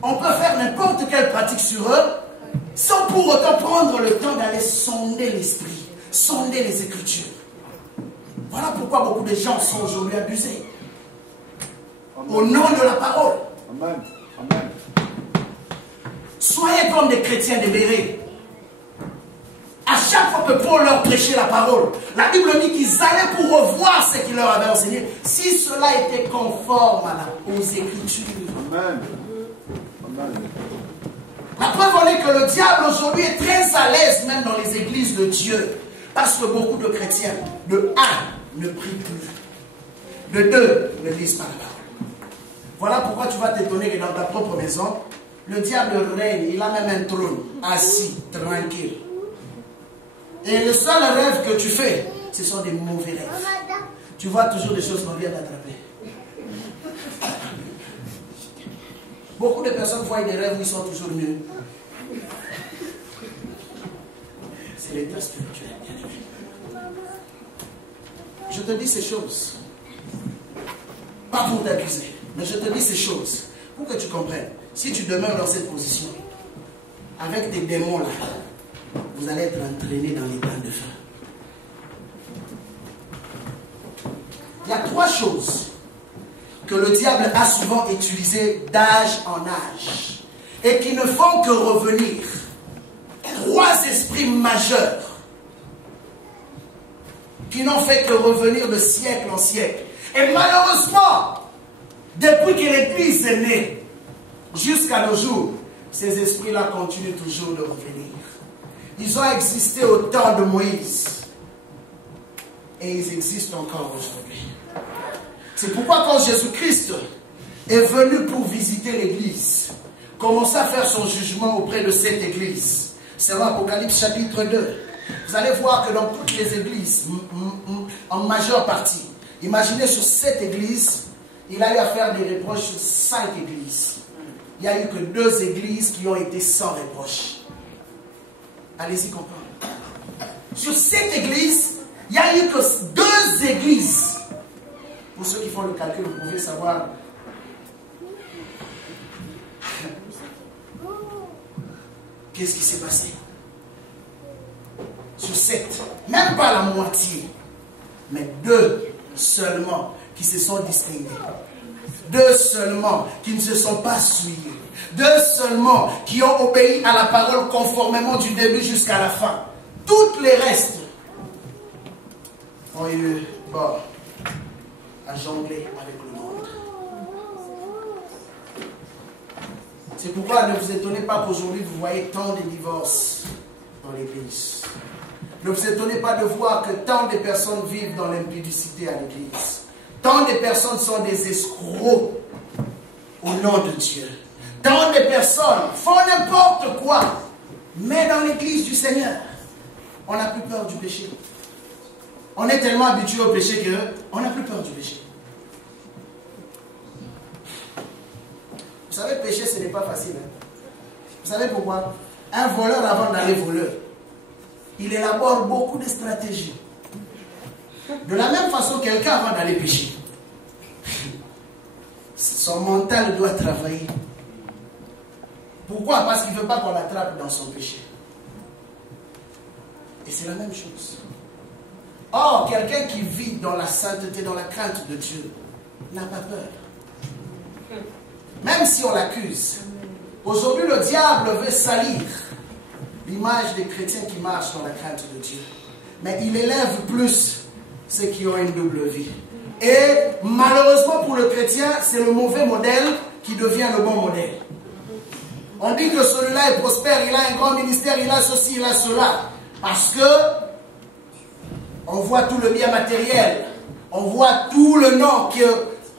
On peut faire n'importe quelle pratique sur eux, sans pour autant prendre le temps d'aller sonder l'esprit, sonder les Écritures. Voilà pourquoi beaucoup de gens sont aujourd'hui abusés. Au nom de la parole. Amen. Amen. Soyez comme des chrétiens démérés. À chaque fois que Paul leur prêchait la parole, la Bible dit qu'ils allaient pour revoir ce qu'il leur avait enseigné, si cela était conforme aux Écritures. Amen. Amen. La preuve en est que le diable aujourd'hui est très à l'aise même dans les églises de Dieu. Parce que beaucoup de chrétiens, de 1, ne prient plus. De 2, ne lisent pas la parole. Voilà pourquoi tu vas t'étonner que dans ta propre maison, le diable règne, il a même un trône, assis, tranquille. Et le seul rêve que tu fais, ce sont des mauvais rêves. Tu vois toujours des choses qu'on vient d'attraper. Beaucoup de personnes voient des rêves où ils sont toujours mieux. C'est l'état spirituel, bien aimé. Je te dis ces choses, pas pour t'accuser, mais je te dis ces choses pour que tu comprennes. Si tu demeures dans cette position, avec des démons là, vous allez être entraîné dans les bains de feu. Il y a 3 choses que le diable a souvent utilisées d'âge en âge et qui ne font que revenir. 3 esprits majeurs qui n'ont fait que revenir de siècle en siècle. Et malheureusement, depuis que l'Église est née, jusqu'à nos jours, ces esprits-là continuent toujours de revenir. Ils ont existé au temps de Moïse. Et ils existent encore aujourd'hui. C'est pourquoi quand Jésus-Christ est venu pour visiter l'Église, commencer à faire son jugement auprès de cette Église, c'est dans Apocalypse chapitre 2. Vous allez voir que dans toutes les églises, en majeure partie, imaginez sur cette église, il a eu à faire des reproches sur 5 églises. Il n'y a eu que 2 églises qui ont été sans reproche. Allez-y comprendre. Sur cette église, il n'y a eu que 2 églises. Pour ceux qui font le calcul, vous pouvez savoir. Qu'est-ce qui s'est passé? Sur 7, même pas la moitié, mais 2 seulement qui se sont distingués. 2 seulement qui ne se sont pas souillés. 2 seulement qui ont obéi à la parole conformément du début jusqu'à la fin. Toutes les restes ont eu à jongler avec le monde. C'est pourquoi ne vous étonnez pas qu'aujourd'hui vous voyez tant de divorces dans l'église. Ne vous étonnez pas de voir que tant de personnes vivent dans l'impudicité à l'église. Tant de personnes sont des escrocs au nom de Dieu. Tant de personnes font n'importe quoi. Mais dans l'église du Seigneur, on n'a plus peur du péché. On est tellement habitué au péché qu'on n'a plus peur du péché. Vous savez, pécher, ce n'est pas facile. Hein? Vous savez pourquoi? Un voleur, avant d'aller voler, il élabore beaucoup de stratégies. De la même façon, quelqu'un, avant d'aller pécher, son mental doit travailler. Pourquoi? Parce qu'il ne veut pas qu'on l'attrape dans son péché. Et c'est la même chose. Or, quelqu'un qui vit dans la sainteté, dans la crainte de Dieu, n'a pas peur. Même si on l'accuse. Aujourd'hui, le diable veut salir l'image des chrétiens qui marchent dans la crainte de Dieu. Mais il élève plus ceux qui ont une double vie. Et malheureusement pour le chrétien, c'est le mauvais modèle qui devient le bon modèle. On dit que celui-là est prospère, il a un grand ministère, il a ceci, il a cela. Parce que on voit tout le bien matériel, on voit tout le nom que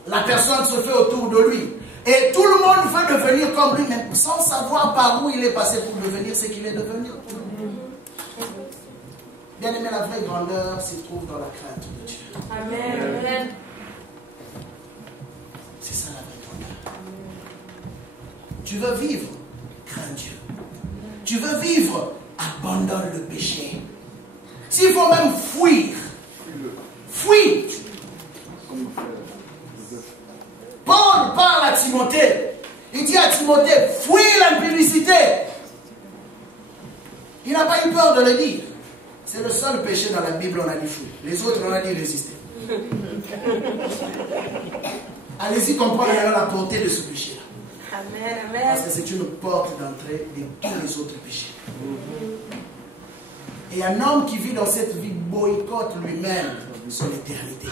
la personne se fait autour de lui. Et tout le monde veut devenir comme lui, mais sans savoir par où il est passé pour devenir ce qu'il est devenu. Bien aimé, la vraie grandeur se trouve dans la crainte de Dieu. Amen. C'est ça la vraie grandeur. Tu veux vivre, crains Dieu. Tu veux vivre, abandonne le péché. S'il faut même fuir, fuis. Paul parle à Timothée. Il dit à Timothée, fuis l'impudicité. Il n'a pas eu peur de le dire. C'est le seul péché dans la Bible, on a dit fuir. Les autres, on a dit résister. Allez-y comprendre la portée de ce péché-là. Amen. Parce que c'est une porte d'entrée de tous les autres péchés. Et un homme qui vit dans cette vie boycotte lui-même son éternité.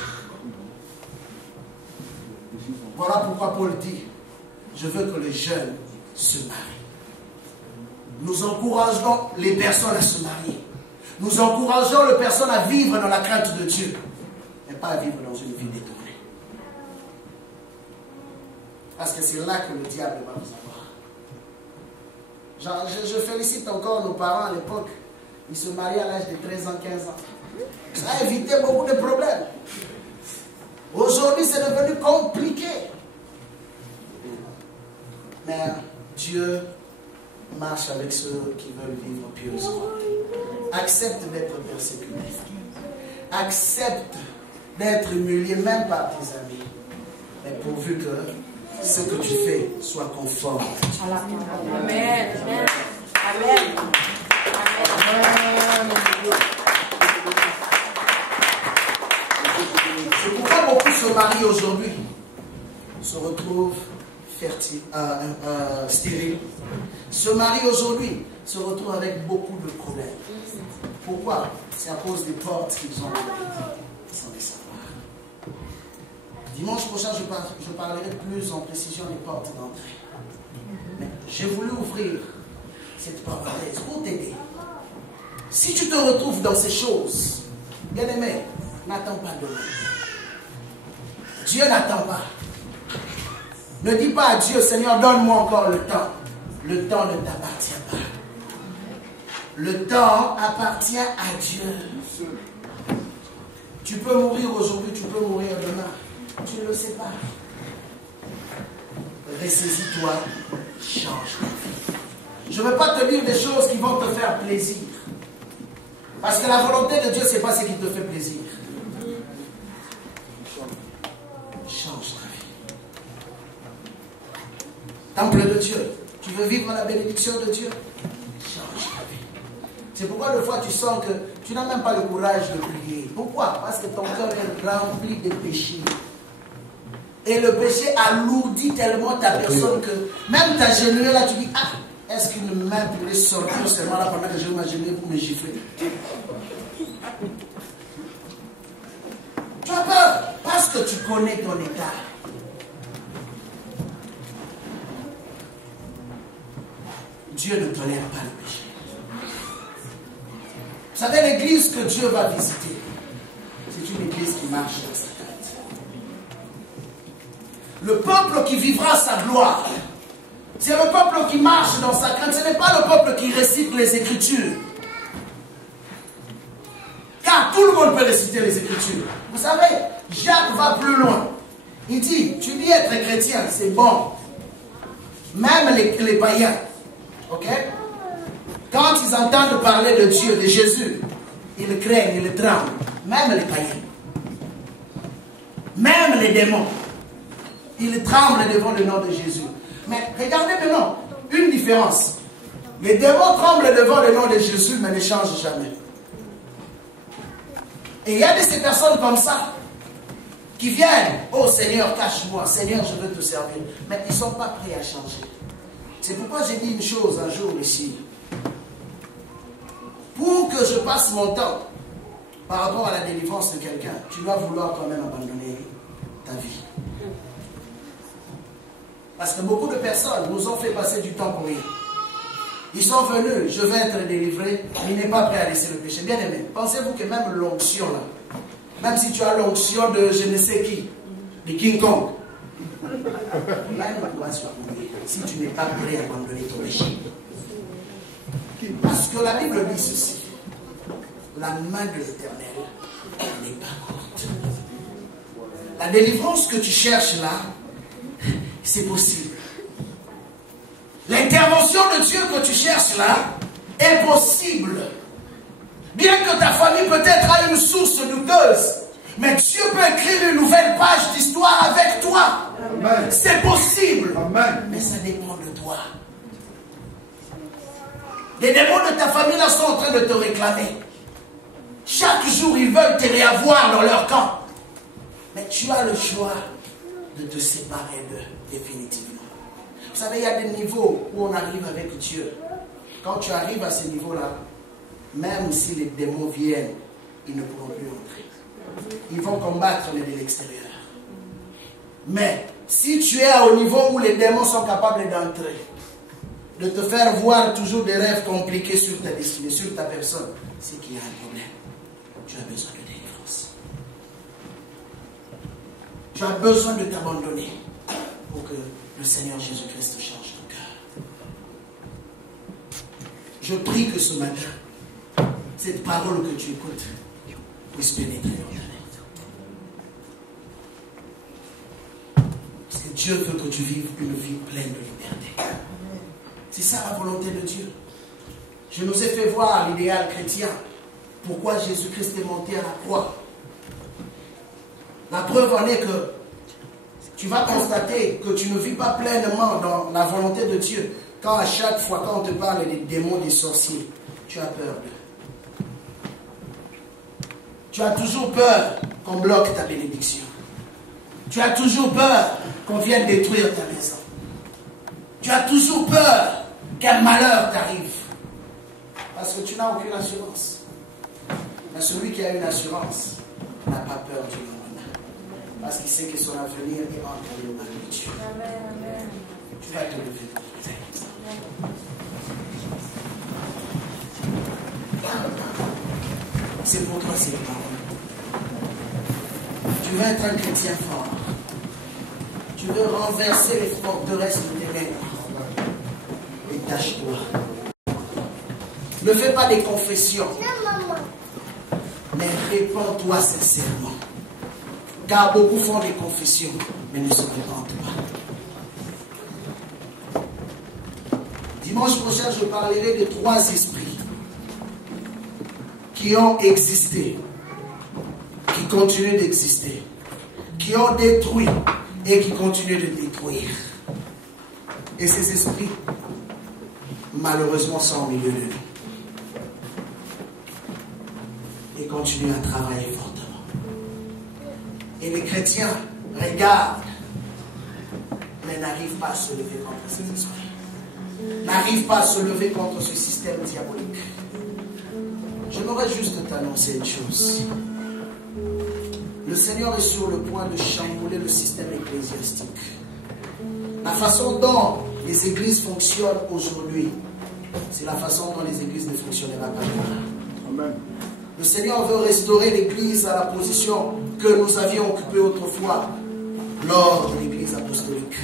Voilà pourquoi Paul dit, je veux que les jeunes se marient. Nous encourageons les personnes à se marier. Nous encourageons les personnes à vivre dans la crainte de Dieu, mais pas à vivre dans une vie détournée. Parce que c'est là que le diable va vous avoir. Je félicite encore nos parents à l'époque. Ils se mariaient à l'âge de 13 ans, 15 ans. Ça a évité beaucoup de problèmes. Aujourd'hui, c'est devenu compliqué. Mais Dieu marche avec ceux qui veulent vivre pieusement. Accepte d'être persécuté. Accepte d'être humilié même par tes amis. Mais pourvu que ce que tu fais soit conforme à Dieu. Amen. Amen. C'est pourquoi beaucoup se marient aujourd'hui. se retrouve stérile. Se marie aujourd'hui, se retrouve avec beaucoup de problèmes. Pourquoi? C'est à cause des portes qu'ils ont sans les savoir. Dimanche prochain, je parlerai plus en précision des portes d'entrée. Mais j'ai voulu ouvrir cette parenthèse pour t'aider. Si tu te retrouves dans ces choses, bien aimé, n'attends pas demain. Dieu n'attend pas. Ne dis pas à Dieu, Seigneur, donne-moi encore le temps. Le temps ne t'appartient pas. Le temps appartient à Dieu. Tu peux mourir aujourd'hui, tu peux mourir demain. Tu ne le sais pas. Ressaisis-toi, change ta vie. Je ne veux pas te dire des choses qui vont te faire plaisir. Parce que la volonté de Dieu, ce n'est pas ce qui te fait plaisir. Change ta vie. Temple de Dieu. Tu veux vivre la bénédiction de Dieu? Change ta vie. C'est pourquoi des fois tu sens que tu n'as même pas le courage de prier. Pourquoi? Parce que ton cœur est rempli de péchés. Et le péché alourdit tellement ta personne que même ta genouille là, tu dis, ah, est-ce qu'une main pourrait sortir seulement là pendant que je vais m'agenouiller pour me gifler? Tu as peur parce que tu connais ton état. Dieu ne tolère pas le péché. Vous savez, l'église que Dieu va visiter, c'est une église qui marche dans sa crainte. Le peuple qui vivra sa gloire, c'est le peuple qui marche dans sa crainte. Ce n'est pas le peuple qui récite les Écritures. Car tout le monde peut réciter les Écritures. Vous savez, Jacques va plus loin. Il dit, tu dis être chrétien, c'est bon. Même les païens, ok? Quand ils entendent parler de Dieu, de Jésus, ils craignent, ils tremblent. Même les païens. Même les démons. Ils tremblent devant le nom de Jésus. Mais regardez maintenant, une différence. Les démons tremblent devant le nom de Jésus, mais ne changent jamais. Et il y a de ces personnes comme ça, qui viennent, oh Seigneur, cache-moi, Seigneur, je veux te servir. Mais ils ne sont pas prêts à changer. C'est pourquoi j'ai dit une chose un jour ici. Pour que je passe mon temps par rapport à la délivrance de quelqu'un, tu dois vouloir toi-même abandonner ta vie. Parce que beaucoup de personnes nous ont fait passer du temps pour rien. Ils sont venus, je vais être délivré, mais il n'est pas prêt à laisser le péché. Bien aimé, pensez-vous que même l'onction là, même si tu as l'onction de je ne sais qui, de King Kong, même toi sur mourir, si tu n'es pas prêt à abandonner ton péché. Parce que la Bible dit ceci, la main de l'Éternel n'est pas courte. La délivrance que tu cherches là, c'est possible. L'intervention de Dieu que tu cherches là est possible. Bien que ta famille peut-être a une source douteuse, mais Dieu peut écrire une nouvelle page d'histoire avec toi. C'est possible. Amen. Mais ça dépend de toi. Les démons de ta famille là sont en train de te réclamer. Chaque jour, ils veulent te réavoir dans leur camp. Mais tu as le choix de te séparer d'eux définitivement. Vous savez, il y a des niveaux où on arrive avec Dieu. Quand tu arrives à ces niveaux-là, même si les démons viennent, ils ne pourront plus entrer. Ils vont combattre les de l'extérieur. Mais si tu es au niveau où les démons sont capables d'entrer, de te faire voir toujours des rêves compliqués sur ta destinée, sur ta personne, c'est qu'il y a un problème. Tu as besoin de délivrance. Tu as besoin de t'abandonner pour que le Seigneur Jésus-Christ change ton cœur. Je prie que ce matin, cette parole que tu écoutes puisse pénétrer dans ta vie. Parce que Dieu veut que tu vives une vie pleine de liberté. C'est ça la volonté de Dieu. Je nous ai fait voir l'idéal chrétien. Pourquoi Jésus-Christ est monté à la croix. La preuve en est que tu vas constater que tu ne vis pas pleinement dans la volonté de Dieu. Quand à chaque fois, quand on te parle des démons, des sorciers, tu as peur d'eux. Tu as toujours peur qu'on bloque ta bénédiction. Tu as toujours peur qu'on vienne détruire ta maison. Tu as toujours peur qu'un malheur t'arrive. Parce que tu n'as aucune assurance. Mais celui qui a une assurance n'a pas peur du lendemain. Parce qu'il sait que son avenir est entre les mains de Dieu. Tu vas te lever pour prier. C'est pour toi ces paroles. Tu veux être un chrétien fort. Tu veux renverser les forteresses de tes ténèbres. Détache-toi. Ne fais pas des confessions. Mais réponds-toi sincèrement. Car beaucoup font des confessions, mais ne se répandent pas. Dimanche prochain, je parlerai de 3 esprits qui ont existé, qui continuent d'exister, qui ont détruit et qui continuent de détruire. Et ces esprits, malheureusement, sont au milieu de nous. Et continuent à travailler fortement. Et les chrétiens regardent, mais n'arrivent pas à se lever contre ces esprits. N'arrivent pas à se lever contre ce système diabolique. J'aimerais juste t'annoncer une chose. Le Seigneur est sur le point de chambouler le système ecclésiastique. La façon dont les églises fonctionnent aujourd'hui, c'est la façon dont les églises ne fonctionnera pas demain. Amen. Le Seigneur veut restaurer l'église à la position que nous avions occupée autrefois lors de l'église apostolique.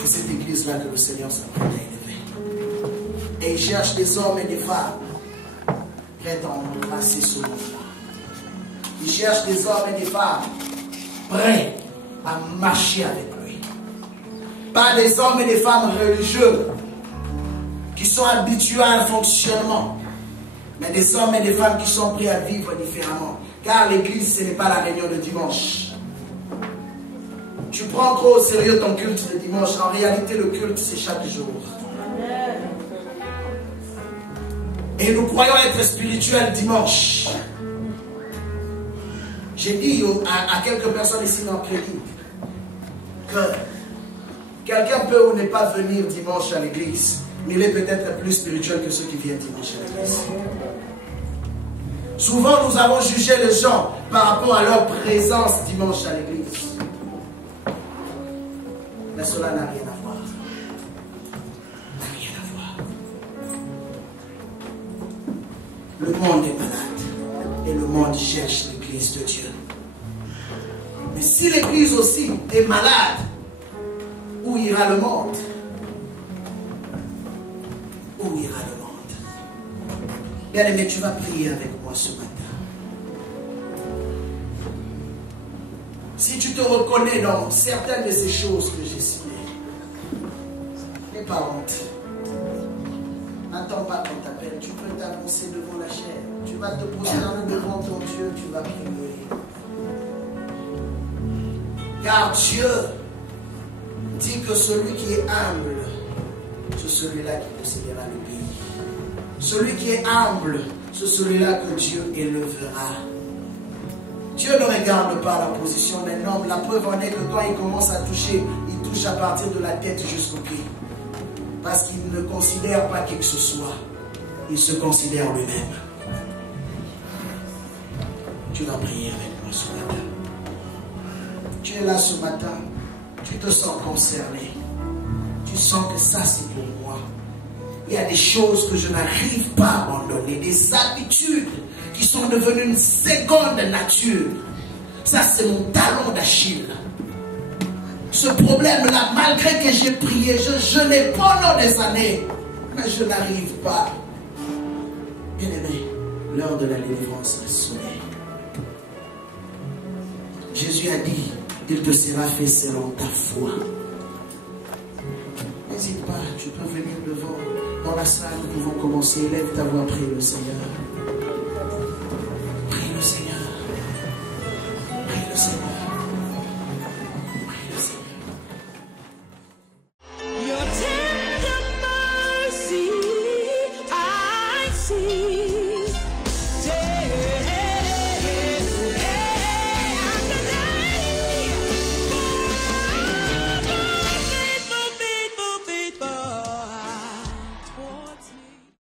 C'est cette église-là que le Seigneur s'apprête à élever. Et il cherche des hommes et des femmes prêts à embrasser ce mouvement. Il cherche des hommes et des femmes prêts à marcher avec lui. Pas des hommes et des femmes religieux qui sont habitués à un fonctionnement, mais des hommes et des femmes qui sont prêts à vivre différemment. Car l'église, ce n'est pas la réunion de dimanche. Tu prends trop au sérieux ton culte de dimanche. En réalité, le culte, c'est chaque jour. Et nous croyons être spirituels dimanche. J'ai dit à quelques personnes ici dans le crédit que quelqu'un peut ou ne pas venir dimanche à l'église, mais il est peut-être plus spirituel que ceux qui viennent dimanche à l'église. Souvent, nous avons jugé les gens par rapport à leur présence dimanche à l'église. Mais cela n'a rien à voir. N'a rien à voir. Le monde est malade et le monde cherche l'église de Dieu. Mais si l'église aussi est malade, où ira le monde? Où ira le monde? Bien-aimé, tu vas prier avec moi ce matin. Si tu te reconnais dans certaines de ces choses que j'ai citées, n'aie pas honte. N'attends pas qu'on t'appelle. Tu peux t'avancer devant la chair. Tu vas te poser devant ton Dieu. Tu vas prier. Car Dieu dit que celui qui est humble, c'est celui-là qui possédera le pays. Celui qui est humble, c'est celui-là que Dieu élevera. Dieu ne regarde pas la position d'un homme. La preuve en est que quand il commence à toucher, il touche à partir de la tête jusqu'au pied. Parce qu'il ne considère pas qui que ce soit. Il se considère lui-même. Tu vas prier avec moi ce matin. Tu es là ce matin. Tu te sens concerné. Tu sens que ça c'est pour moi. Il y a des choses que je n'arrive pas à abandonner. Des habitudes qui sont devenues une seconde nature. Ça, c'est mon talon d'Achille. Ce problème-là, malgré que j'ai prié, je l'ai pendant des années, mais je n'arrive pas. Bien-aimé, l'heure de la délivrance a sonné. Jésus a dit, il te sera fait selon ta foi. N'hésite pas, tu peux venir devant. Dans la salle, nous pouvons commencer. Élève ta voix, prie le Seigneur.